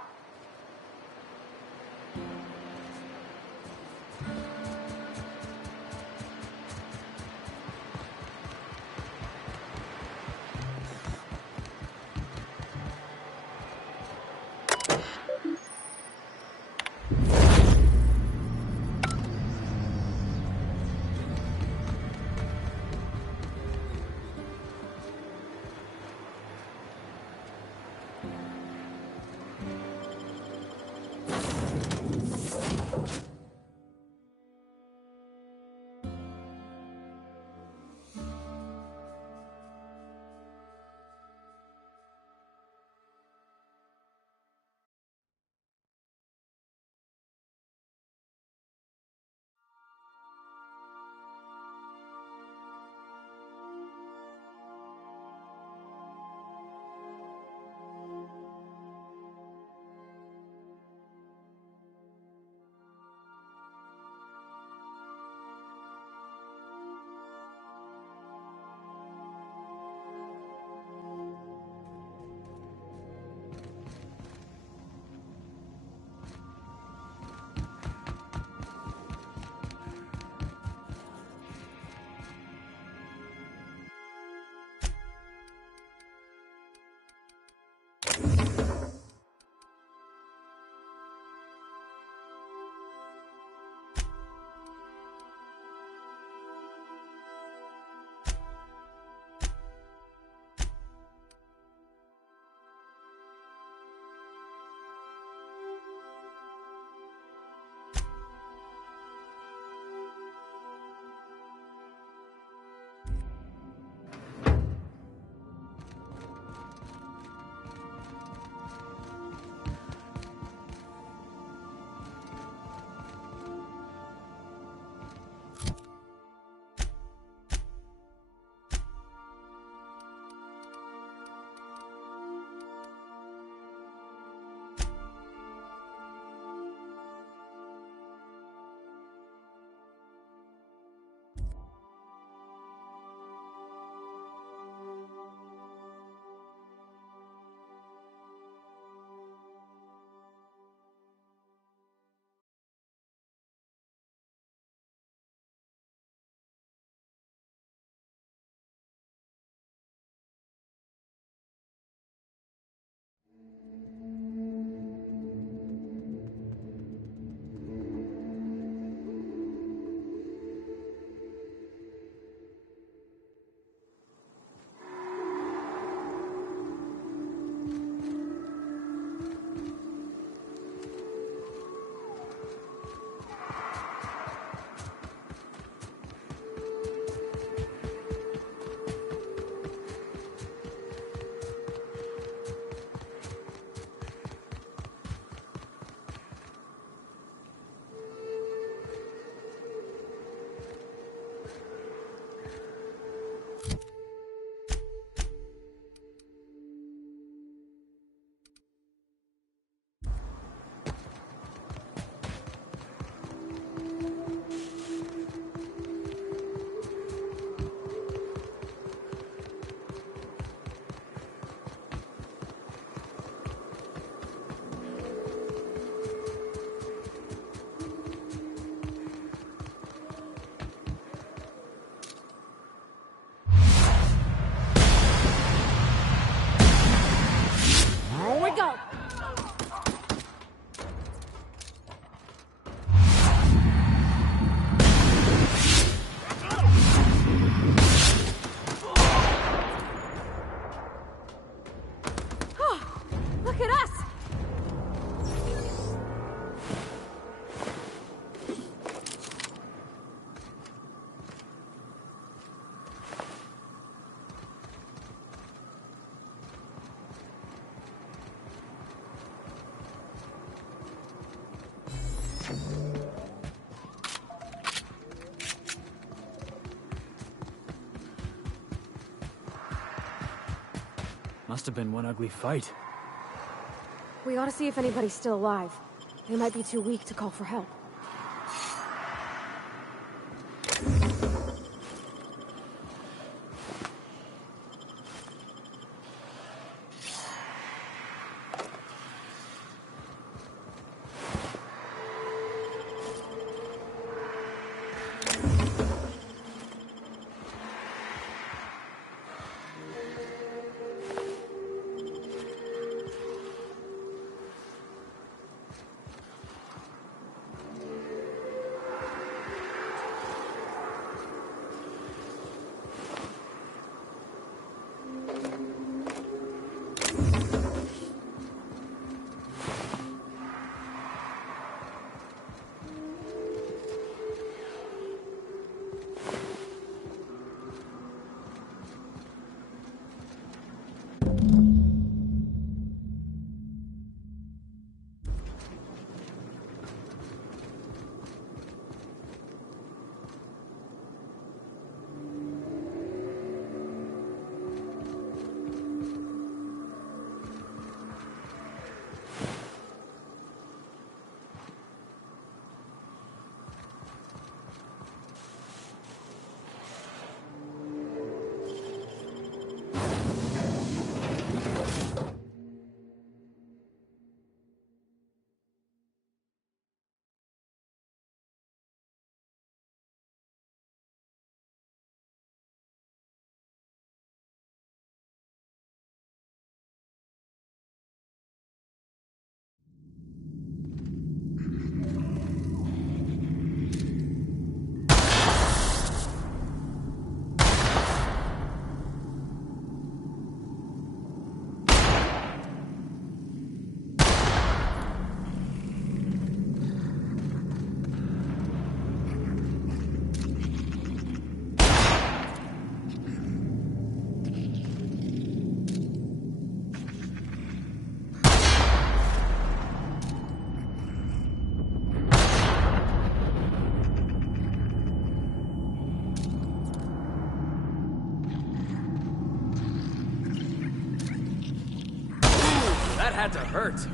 gotta go! Look at us! Must have been one ugly fight. We ought to see if anybody's still alive. They might be too weak to call for help. That had to hurt.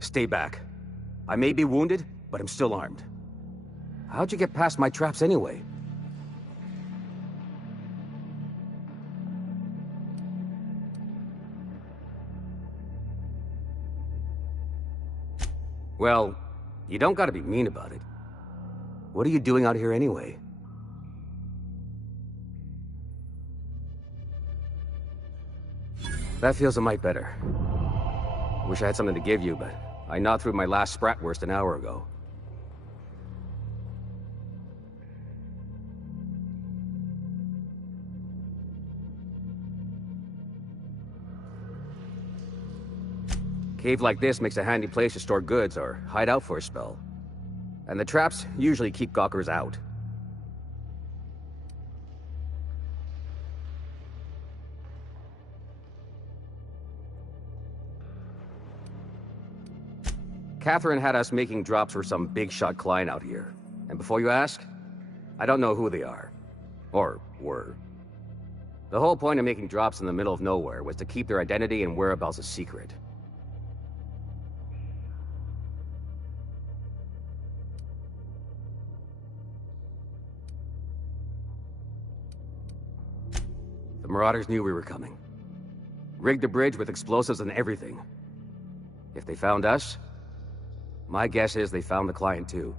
Stay back. I may be wounded, but I'm still armed. How'd you get past my traps anyway? Well, you don't gotta be mean about it. What are you doing out here anyway? That feels a mite better. Wish I had something to give you, but I gnawed through my last Spratwurst an hour ago. Cave like this makes a handy place to store goods or hide out for a spell. And the traps usually keep gawkers out. Catherine had us making drops for some big-shot client out here. And before you ask, I don't know who they are. Or were. The whole point of making drops in the middle of nowhere was to keep their identity and whereabouts a secret. The Marauders knew we were coming. Rigged the bridge with explosives and everything. If they found us, my guess is they found the client too.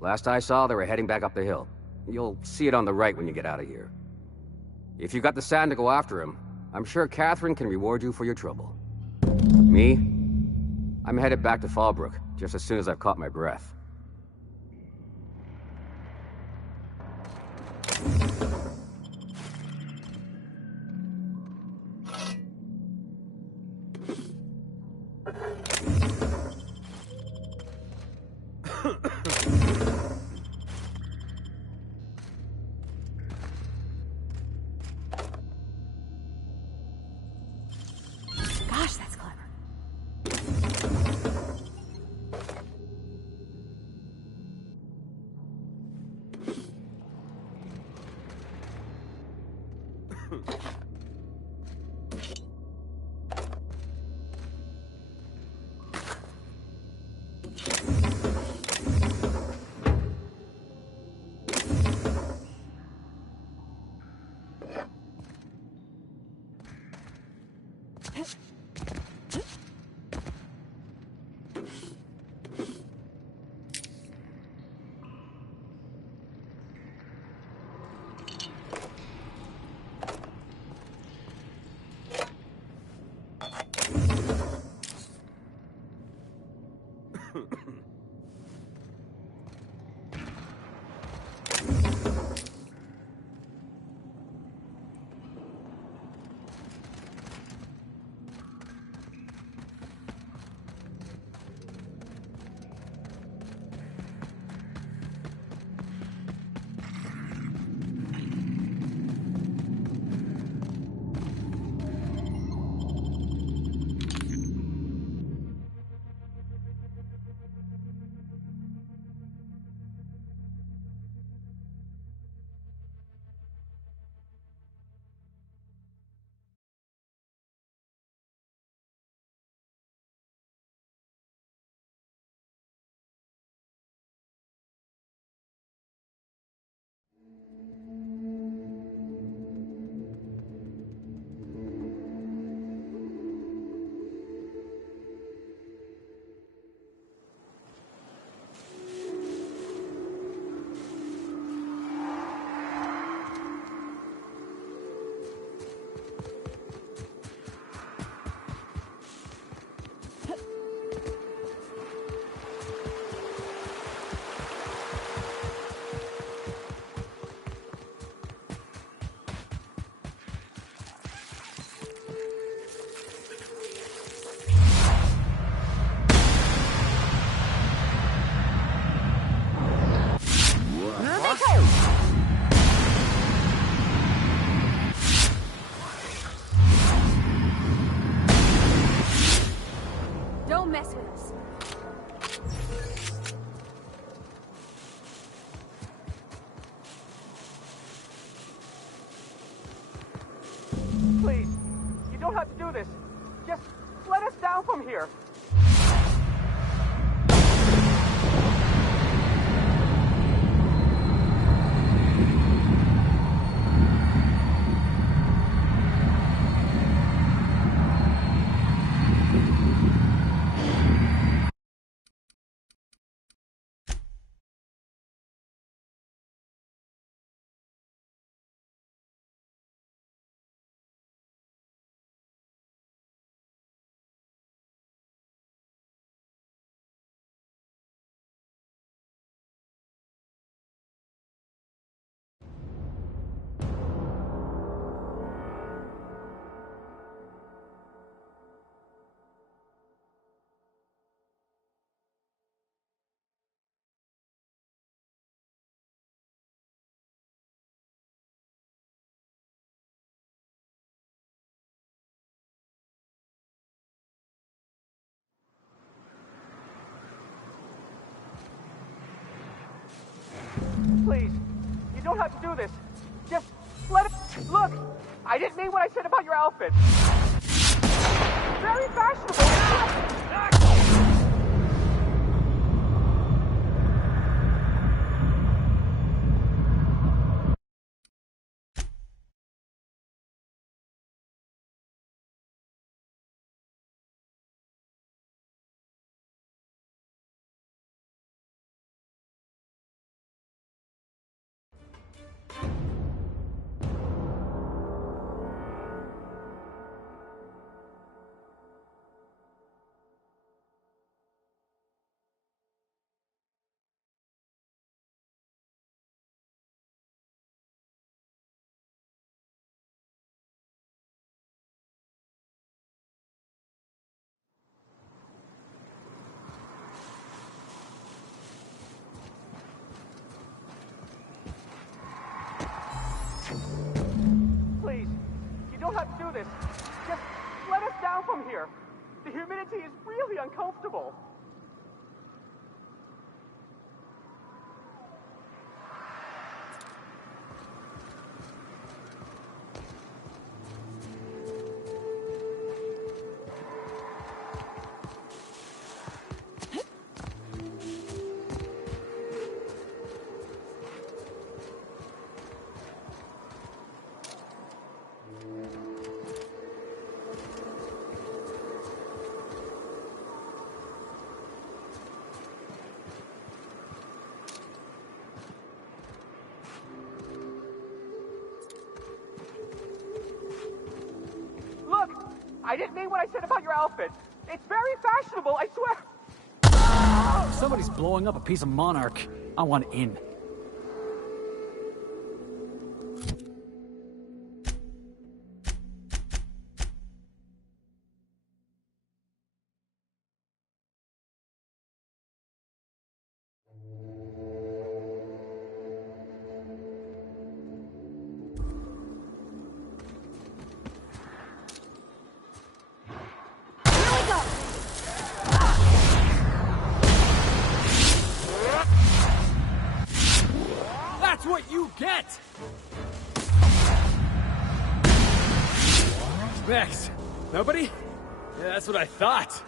Last I saw, they were heading back up the hill. You'll see it on the right when you get out of here. If you got the sand to go after him, I'm sure Catherine can reward you for your trouble. Me? I'm headed back to Fallbrook, just as soon as I've caught my breath. Gosh, that's clever. Just let us down from here. Please, you don't have to do this. Just let it... Look, I didn't mean what I said about your outfit. Very fashionable. Please, you don't have to do this. Just let us down from here. The humidity is really uncomfortable. I didn't mean what I said about your outfit. It's very fashionable, I swear. Somebody's blowing up a piece of Monarch. I want in. That's what you get! Vex, nobody? Yeah, that's what I thought.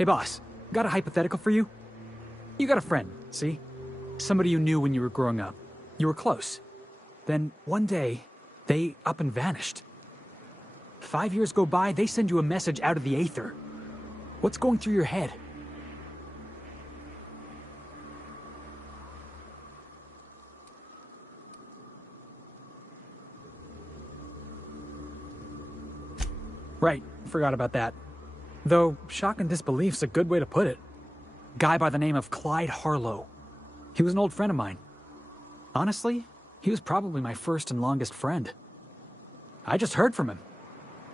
Hey boss, got a hypothetical for you? You got a friend, see? Somebody you knew when you were growing up. You were close. Then one day, they up and vanished. 5 years go by, they send you a message out of the aether. What's going through your head? Right, forgot about that. Though, shock and disbelief's a good way to put it. Guy by the name of Clyde Harlow. He was an old friend of mine. Honestly, he was probably my first and longest friend. I just heard from him.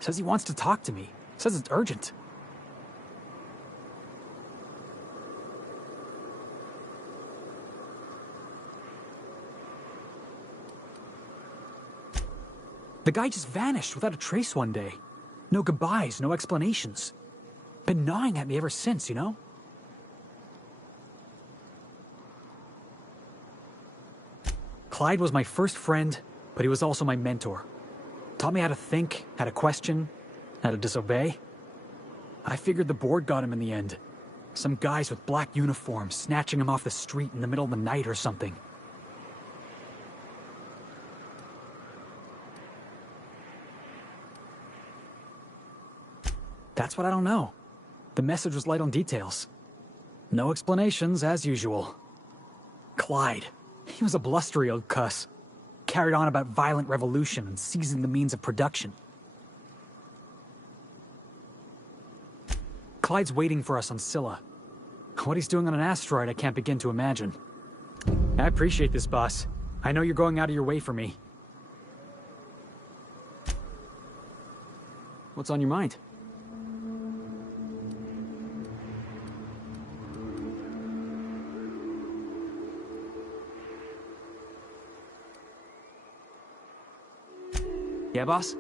Says he wants to talk to me. Says it's urgent. The guy just vanished without a trace one day. No goodbyes, no explanations. Been gnawing at me ever since, you know? Clyde was my first friend, but he was also my mentor. Taught me how to think, how to question, how to disobey. I figured the board got him in the end. Some guys with black uniforms snatching him off the street in the middle of the night or something. That's what I don't know. The message was light on details. No explanations, as usual. Clyde. He was a blustery old cuss. Carried on about violent revolution and seizing the means of production. Clyde's waiting for us on Scylla. What he's doing on an asteroid I can't begin to imagine. I appreciate this, boss. I know you're going out of your way for me. What's on your mind? Yeah, boss?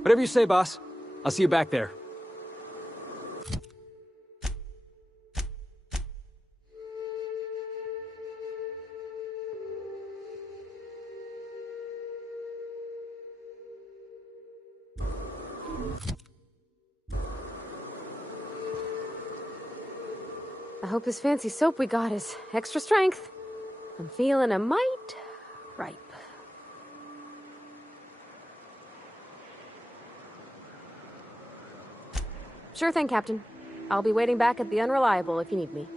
Whatever you say, boss. I'll see you back there. I hope this fancy soap we got is extra strength. I'm feeling a mite ripe. Sure thing, Captain. I'll be waiting back at the Unreliable if you need me.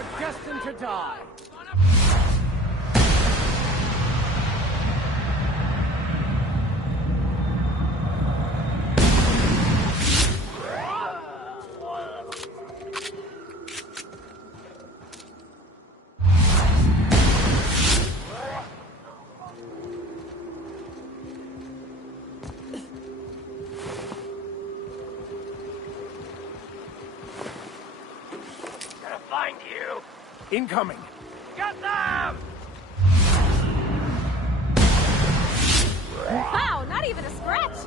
You're destined to die. Find you! Incoming! Get them! Wow, not even a scratch!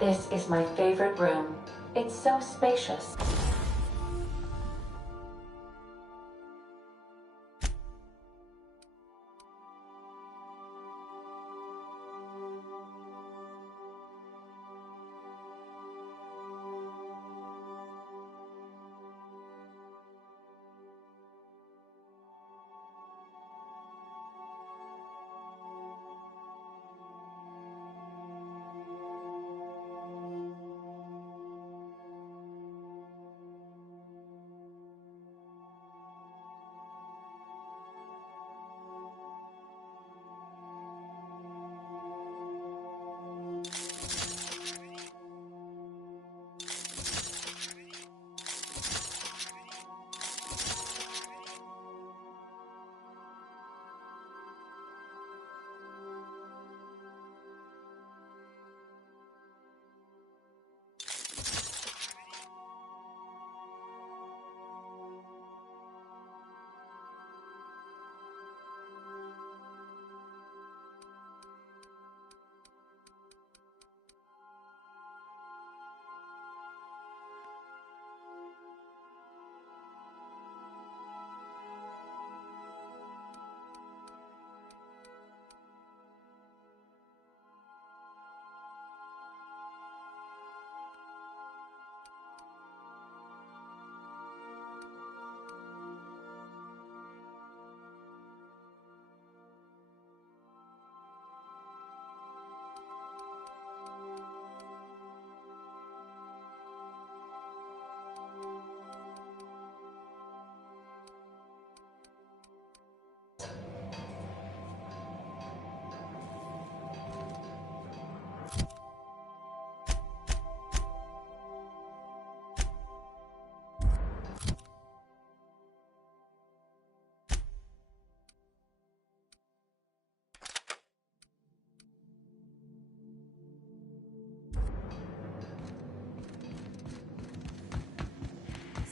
This is my favorite room. It's so spacious.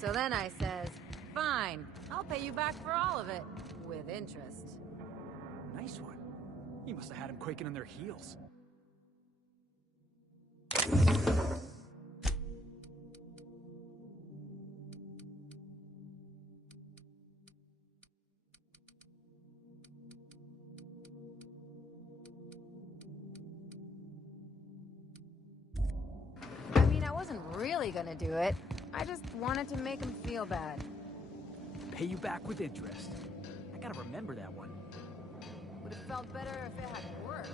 So then I says, fine, I'll pay you back for all of it. With interest. Nice one. You must have had him quaking in their heels. I mean, I wasn't really gonna do it. I just wanted to make him feel bad. Pay you back with interest. I gotta remember that one. Would have felt better if it had worked.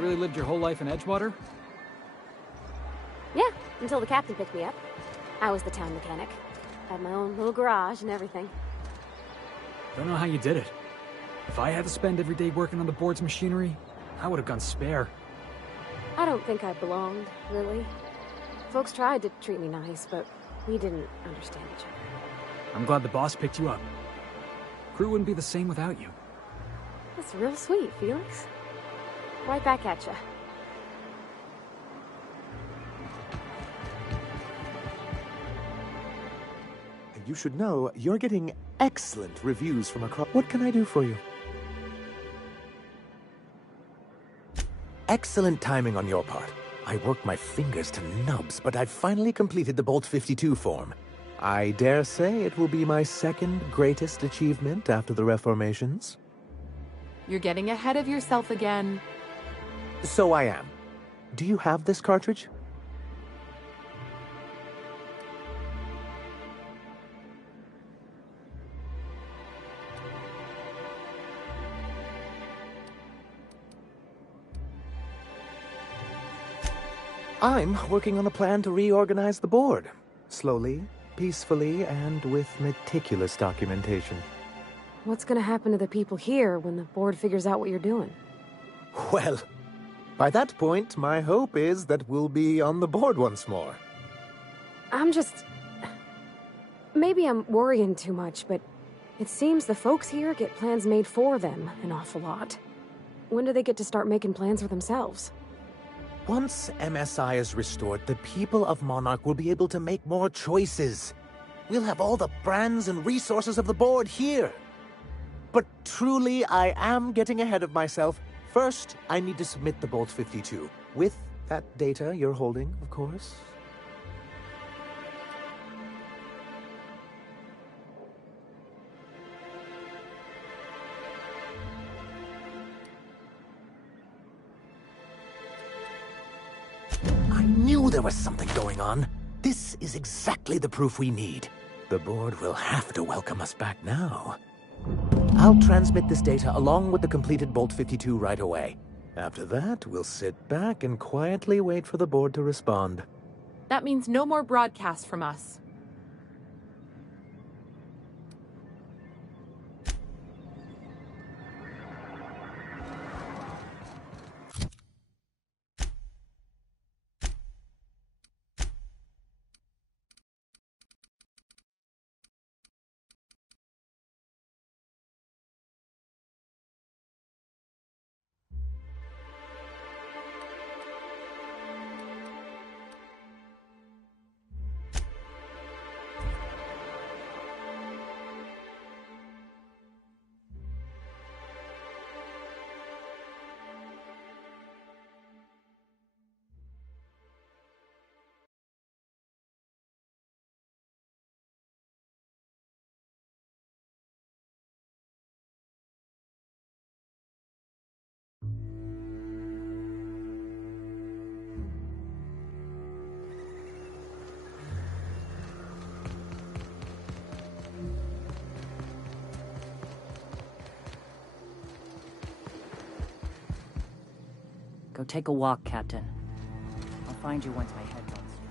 You really lived your whole life in Edgewater? Yeah, until the captain picked me up. I was the town mechanic. Had my own little garage and everything. Don't know how you did it. If I had to spend every day working on the board's machinery, I would have gone spare. I don't think I belonged, really. Folks tried to treat me nice, but we didn't understand each other. I'm glad the boss picked you up. Crew wouldn't be the same without you. That's real sweet, Felix. Right back at ya. You should know you're getting excellent reviews from across. What can I do for you? Excellent timing on your part. I worked my fingers to nubs, but I've finally completed the Bolt 52 form. I dare say it will be my second greatest achievement after the reformations. You're getting ahead of yourself again. So I am. Do you have this cartridge? I'm working on a plan to reorganize the board. Slowly, peacefully, and with meticulous documentation. What's gonna happen to the people here when the board figures out what you're doing? Well, by that point, my hope is that we'll be on the board once more. Maybe I'm worrying too much, but it seems the folks here get plans made for them an awful lot. When do they get to start making plans for themselves? Once MSI is restored, the people of Monarch will be able to make more choices. We'll have all the brands and resources of the board here. But truly, I am getting ahead of myself. First, I need to submit the Bolt 52. With that data you're holding, of course. I knew there was something going on. This is exactly the proof we need. The board will have to welcome us back now. I'll transmit this data along with the completed Bolt 52 right away. After that, we'll sit back and quietly wait for the board to respond. That means no more broadcasts from us. Go take a walk, Captain. I'll find you once my head's on straight.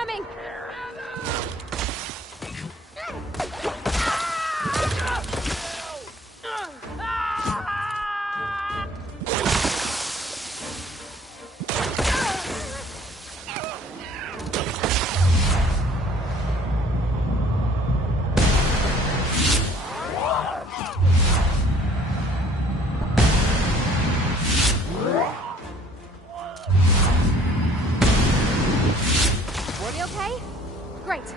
Incoming! You okay? Great.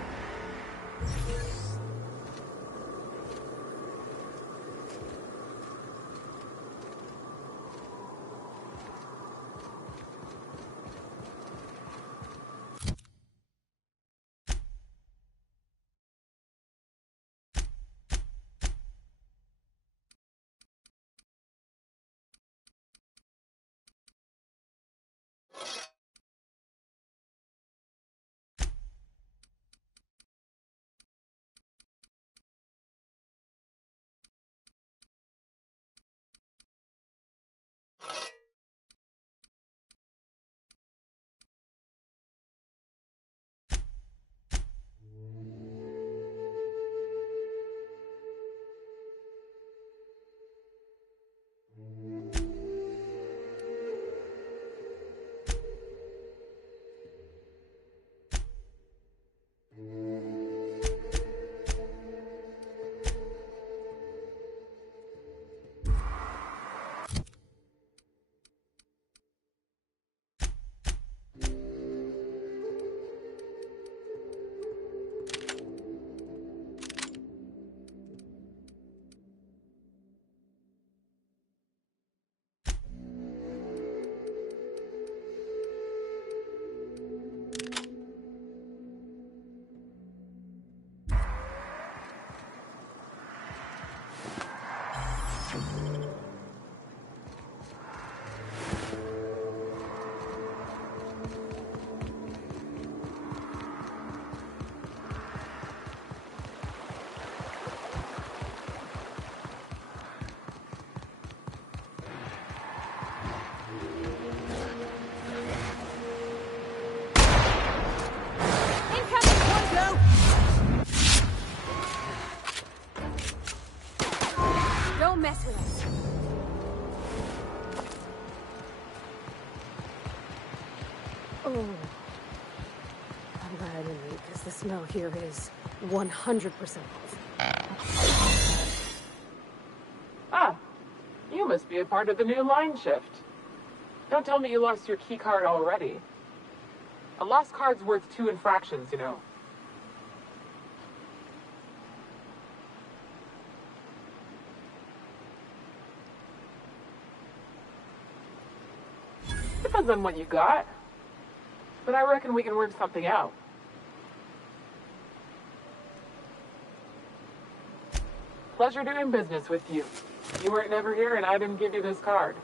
Don't mess with us. Oh. I'm glad I didn't eat, because the smell here is 100% off. Ah, you must be a part of the new line shift. Don't tell me you lost your key card already. A lost card's worth 2 infractions, you know. Depends on what you got. But I reckon we can work something out. Pleasure doing business with you. You weren't never here and I didn't give you this card.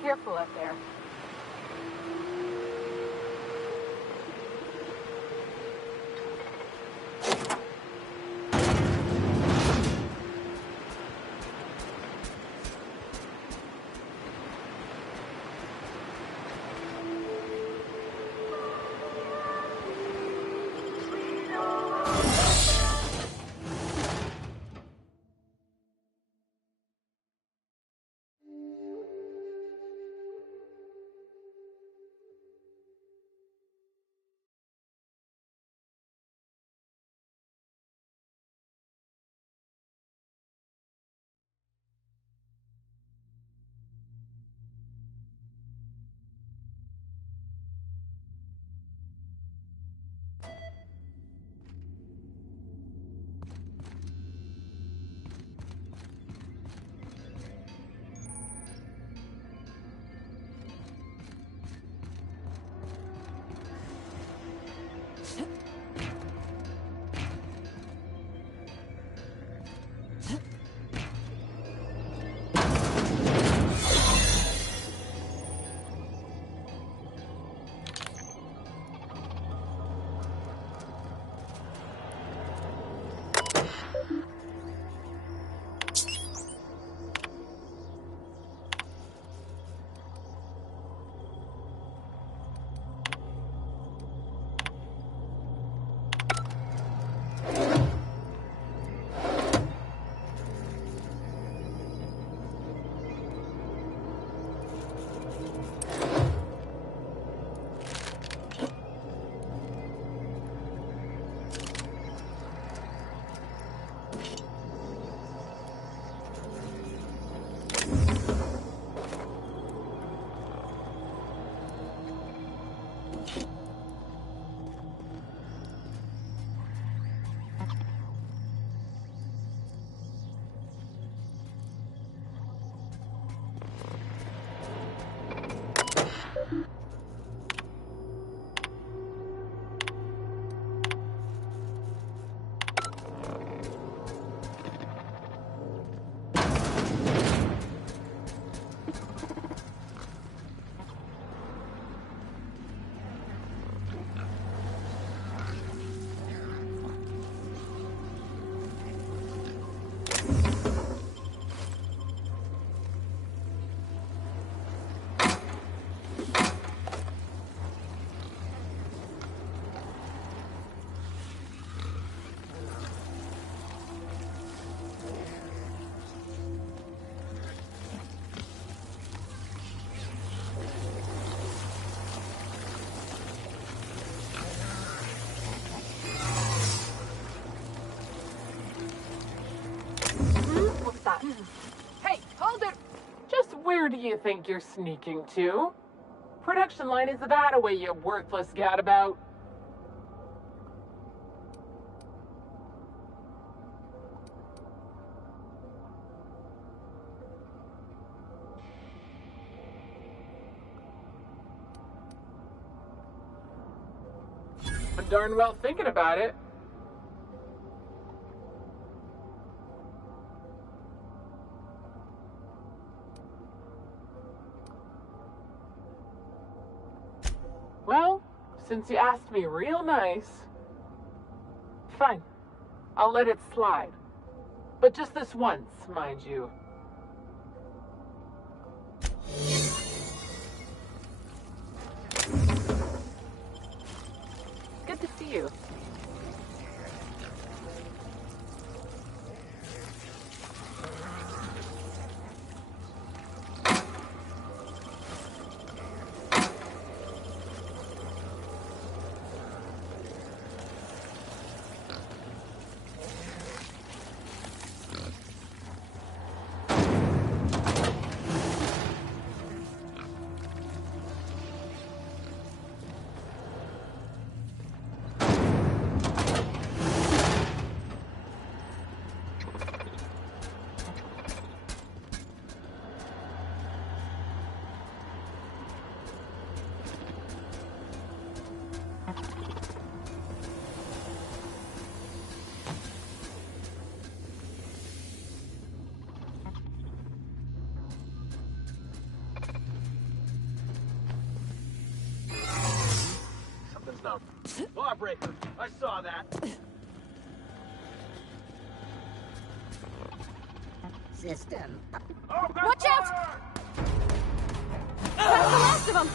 Careful up there. What's that? Hey, hold it! Just where do you think you're sneaking to? Production line is that away, you worthless gadabout. I'm darn well thinking about it. Well, since you asked me real nice, fine. I'll let it slide. But just this once, mind you. Good to see you. Lawbreaker, I saw that. System. Watch out! That's the last of them!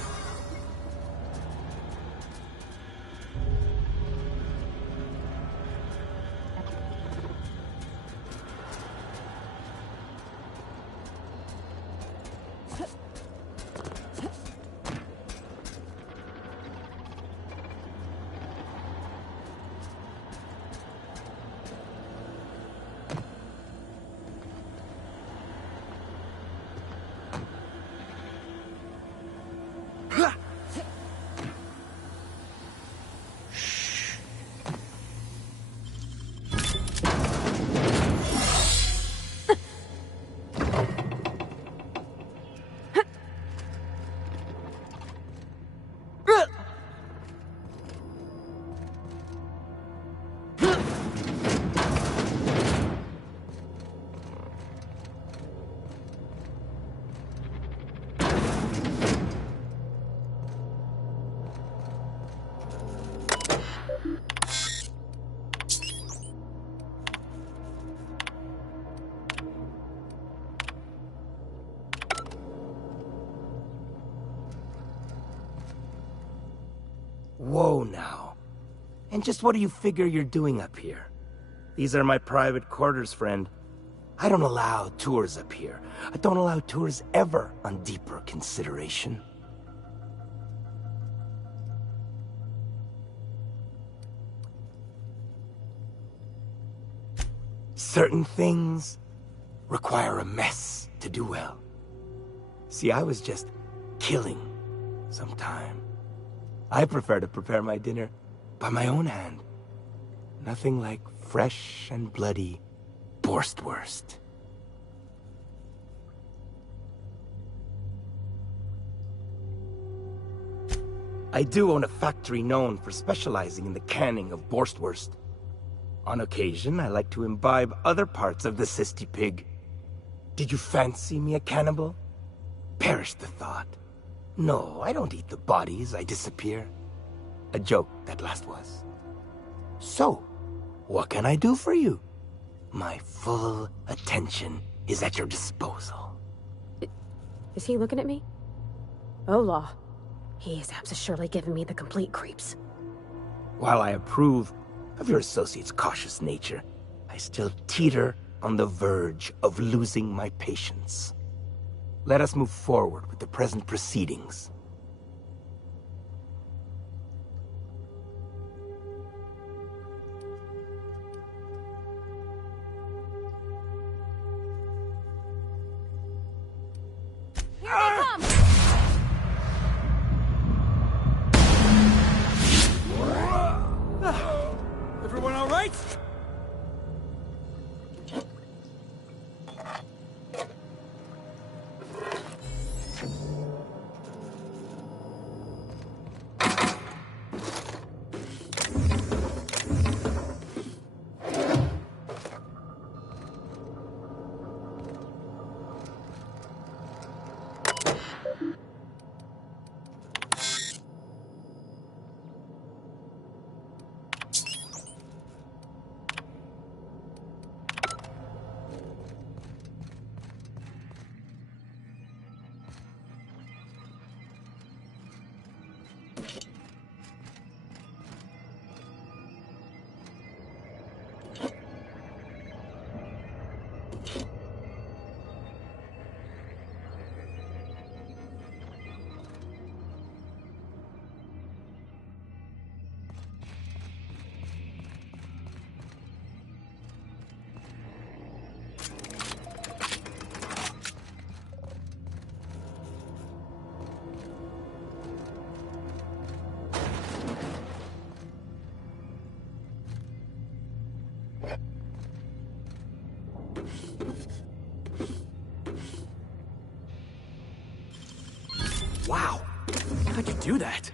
Whoa now. And just what do you figure you're doing up here? These are my private quarters, friend. I don't allow tours up here. I don't allow tours ever on deeper consideration. Certain things require a mess to do well. See, I was just killing some time. I prefer to prepare my dinner by my own hand. Nothing like fresh and bloody Borstwurst. I do own a factory known for specializing in the canning of Borstwurst. On occasion, I like to imbibe other parts of the Sisty Pig. Did you fancy me a cannibal? Perish the thought. No, I don't eat the bodies, I disappear. A joke, that last was. So, what can I do for you? My full attention is at your disposal. Is he looking at me? Oh, law. He is surely giving me the complete creeps. While I approve of your associate's cautious nature, I still teeter on the verge of losing my patience. Let us move forward with the present proceedings. Here they come! Everyone all right? Wow! How'd you do that?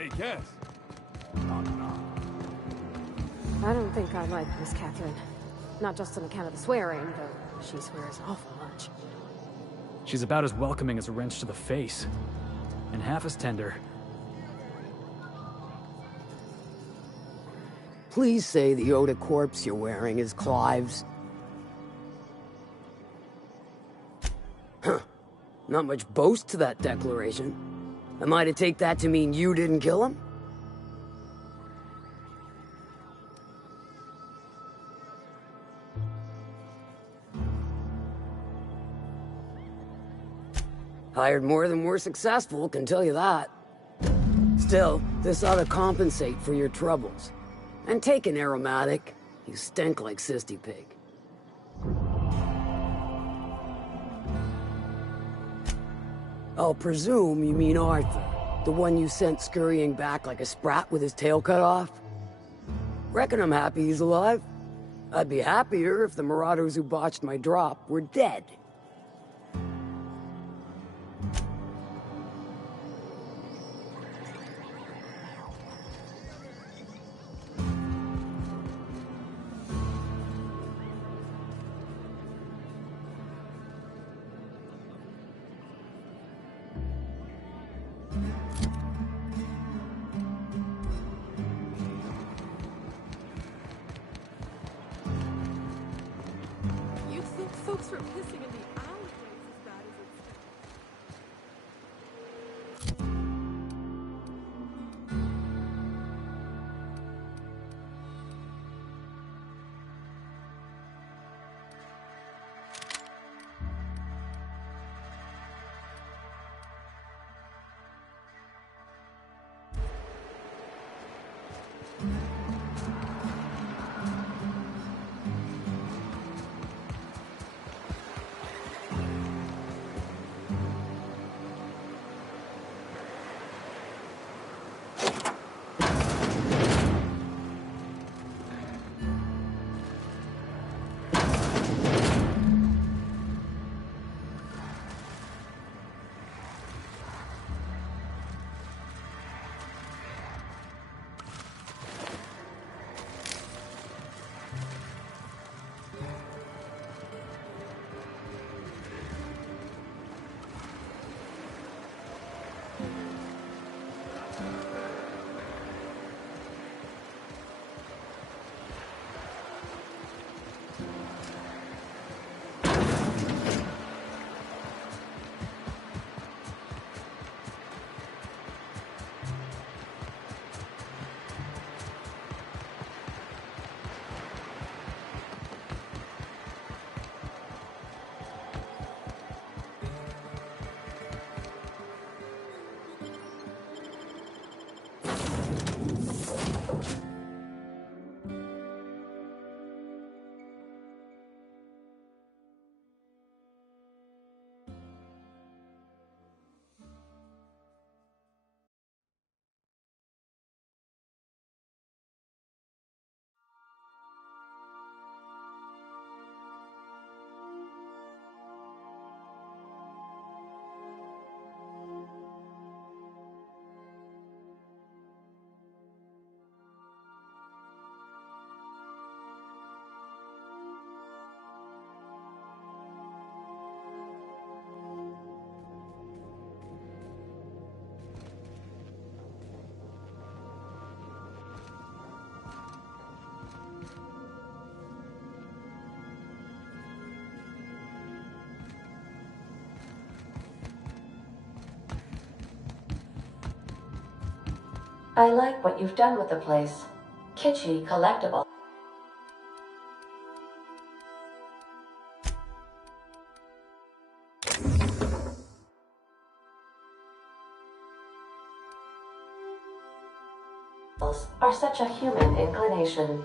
Hey, Cass. I don't think I like Miss Catherine. Not just on account of the swearing, though she swears awful much. She's about as welcoming as a wrench to the face. And half as tender. Please say the Yoda corpse you're wearing is Clive's. Huh. Not much boast to that declaration. Am I to take that to mean you didn't kill him? Hired more than we're successful, can tell you that. Still, this ought to compensate for your troubles. And take an aromatic. You stink like Sisty Pig. I'll presume you mean Arthur, the one you sent scurrying back like a sprat with his tail cut off? Reckon I'm happy he's alive. I'd be happier if the marauders who botched my drop were dead. You think folks were pissing in the alleyways as bad as it's... I like what you've done with the place. Kitschy collectible. Are such a human inclination.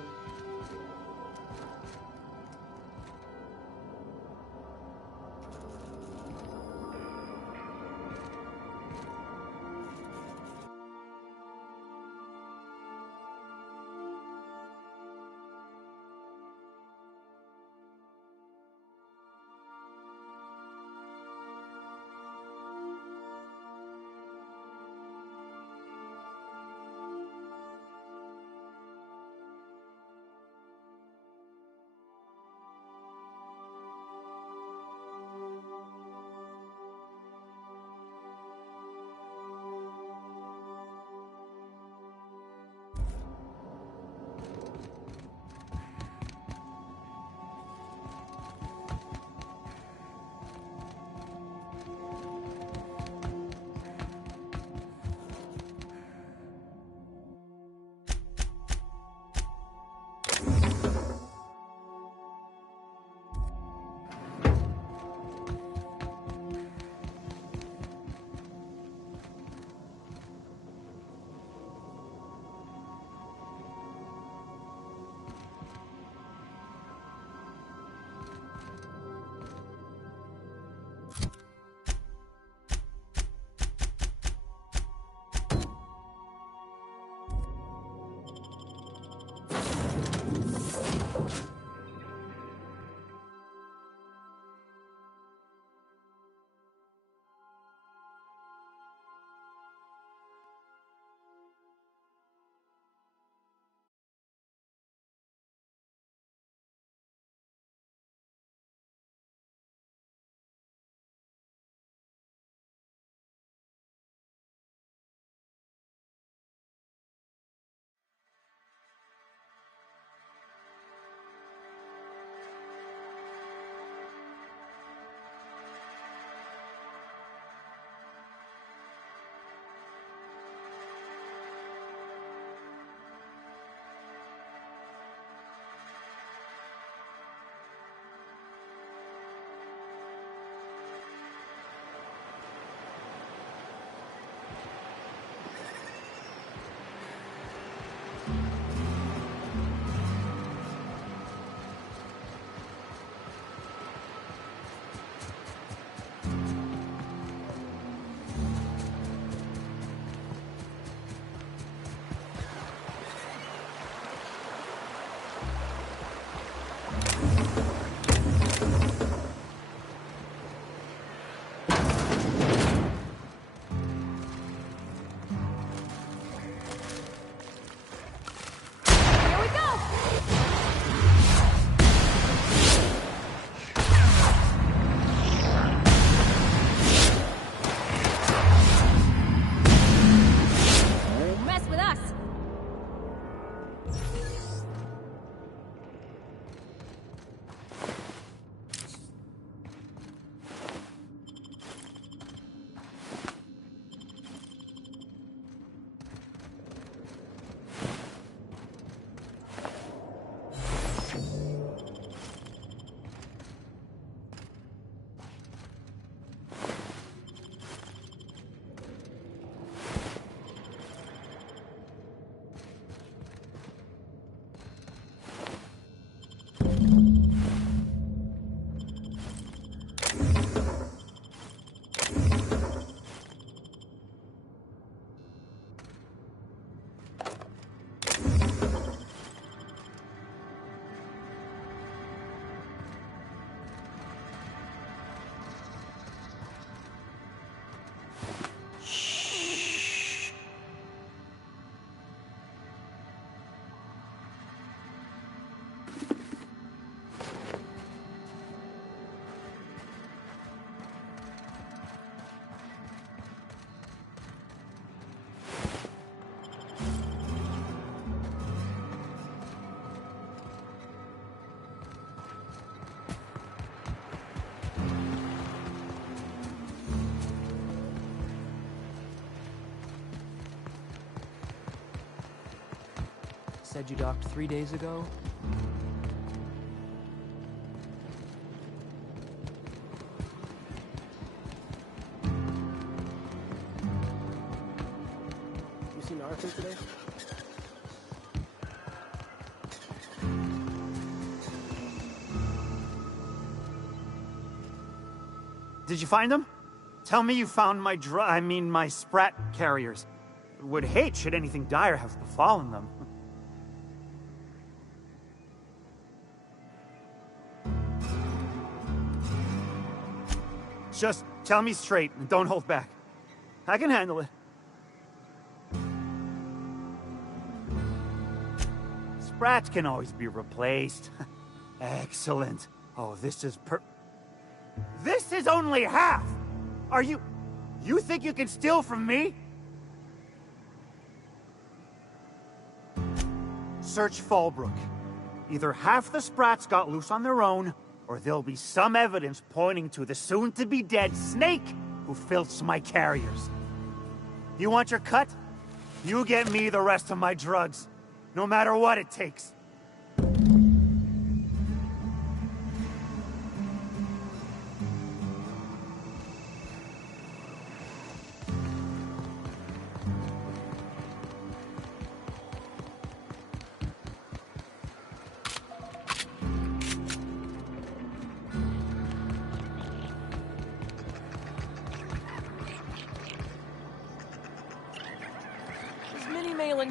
said you docked 3 days ago? You seen Arthur today? Did you find them? Tell me you found my Sprat carriers. Would hate should anything dire have befallen them. Just tell me straight and don't hold back. I can handle it. Sprats can always be replaced. Excellent. Oh, this is This is only half! Are you think you can steal from me? Search Fallbrook. Either half the Sprats got loose on their own, or there'll be some evidence pointing to the soon-to-be-dead Snake who filched my carriers. You want your cut? You get me the rest of my drugs, no matter what it takes.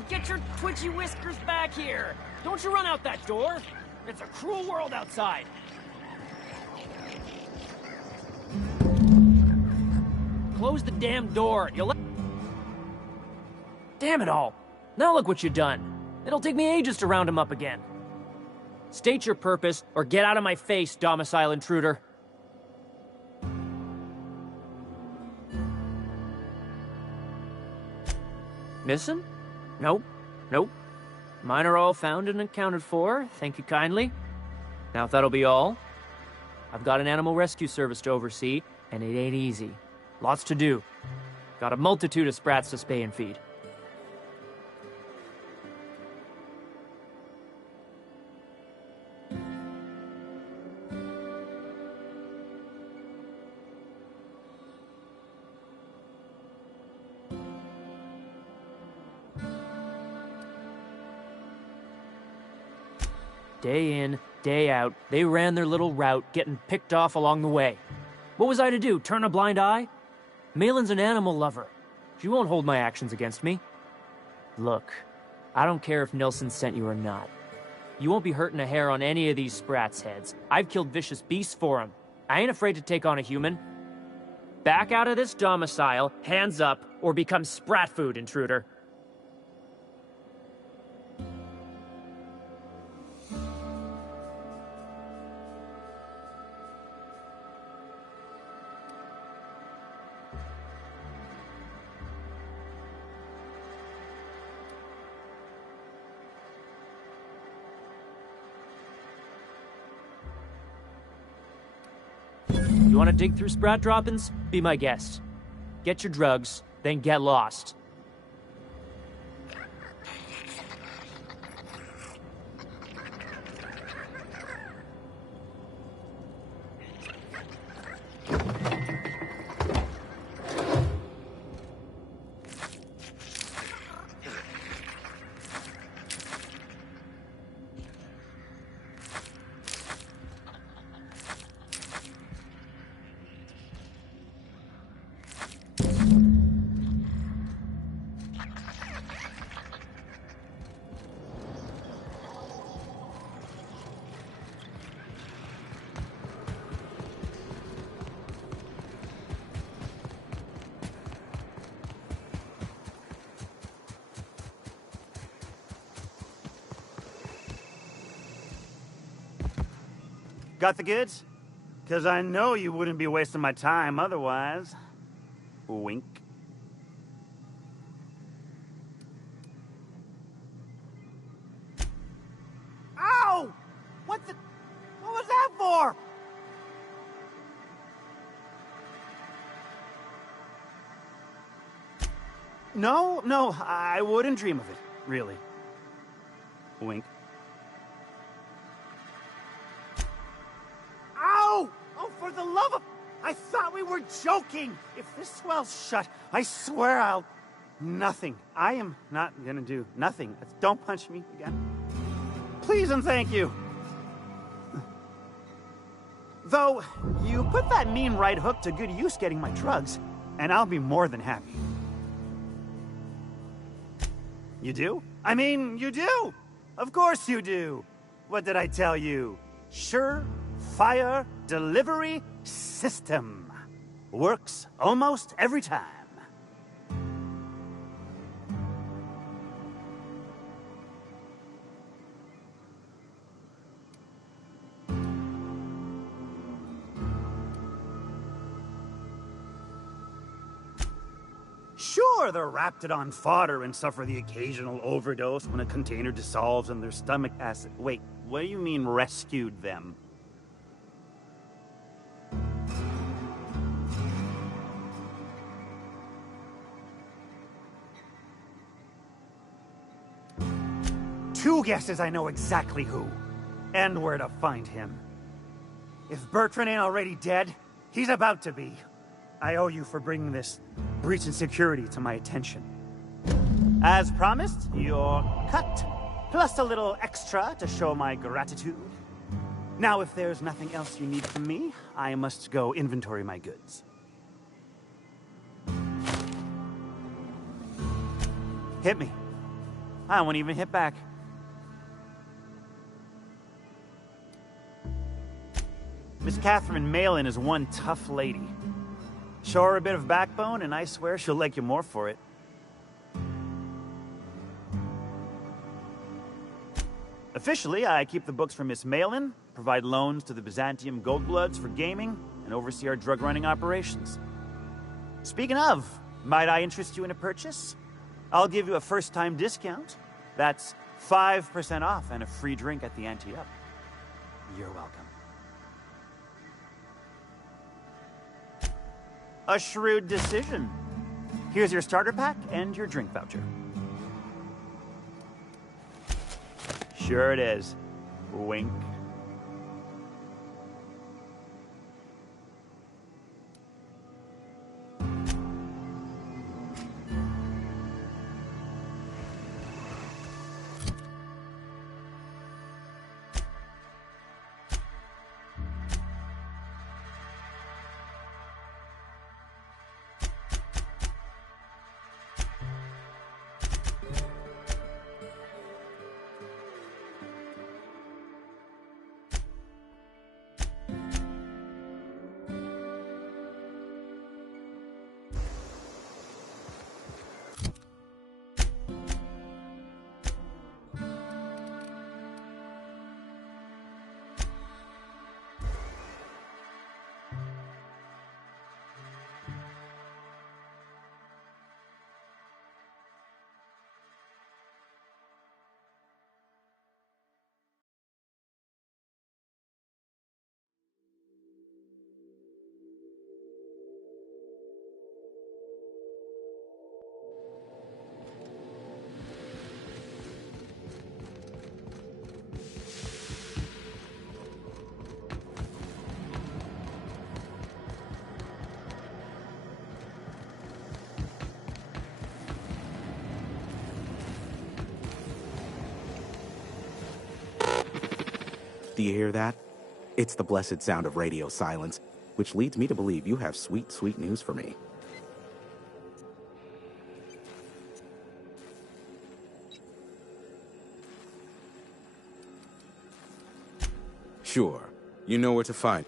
Get your twitchy whiskers back here! Don't you run out that door! It's a cruel world outside! Close the damn door! You'll let... Damn it all! Now look what you done! It'll take me ages to round him up again. State your purpose, or get out of my face, domicile intruder. Missing? Nope. Nope. Mine are all found and accounted for, thank you kindly. Now if that'll be all, I've got an animal rescue service to oversee, and it ain't easy. Lots to do. Got a multitude of sprats to spay and feed. Day in, day out, they ran their little route, getting picked off along the way. What was I to do, turn a blind eye? Malin's an animal lover. She won't hold my actions against me. Look, I don't care if Nilsson sent you or not. You won't be hurting a hair on any of these sprats' heads. I've killed vicious beasts for them. I ain't afraid to take on a human. Back out of this domicile, hands up, or become sprat food, intruder. You want to dig through sprat droppings? Be my guest. Get your drugs, then get lost. Got the goods? 'Cause I know you wouldn't be wasting my time otherwise. Wink. Ow! What was that for? No, I wouldn't dream of it, really. Wink. Ow! Oh, for the love of... I thought we were joking! If this swell's shut, I swear I'll... Nothing. I am not gonna do nothing. Don't punch me again. Please and thank you. Though, you put that mean right hook to good use getting my drugs, and I'll be more than happy. You do? I mean, you do! Of course you do! What did I tell you? Sure-fire delivery system. Works almost every time. Sure, they're Raptidon fodder and suffer the occasional overdose when a container dissolves in their stomach acid. Wait, what do you mean rescued them? Two guesses I know exactly who, and where to find him. If Bertrand ain't already dead, he's about to be. I owe you for bringing this breach in security to my attention. As promised, your cut, plus a little extra to show my gratitude. Now, if there's nothing else you need from me, I must go inventory my goods. Hit me. I won't even hit back. Miss Catherine Malin is one tough lady. Show her a bit of backbone, and I swear she'll like you more for it. Officially, I keep the books for Miss Malin, provide loans to the Byzantium Goldbloods for gaming, and oversee our drug-running operations. Speaking of, might I interest you in a purchase? I'll give you a first-time discount. That's 5% off and a free drink at the Ante-Up. You're welcome. A shrewd decision. Here's your starter pack and your drink voucher. Sure it is. Wink. Do you hear that? It's the blessed sound of radio silence, which leads me to believe you have sweet, sweet news for me. Sure. You know where to find.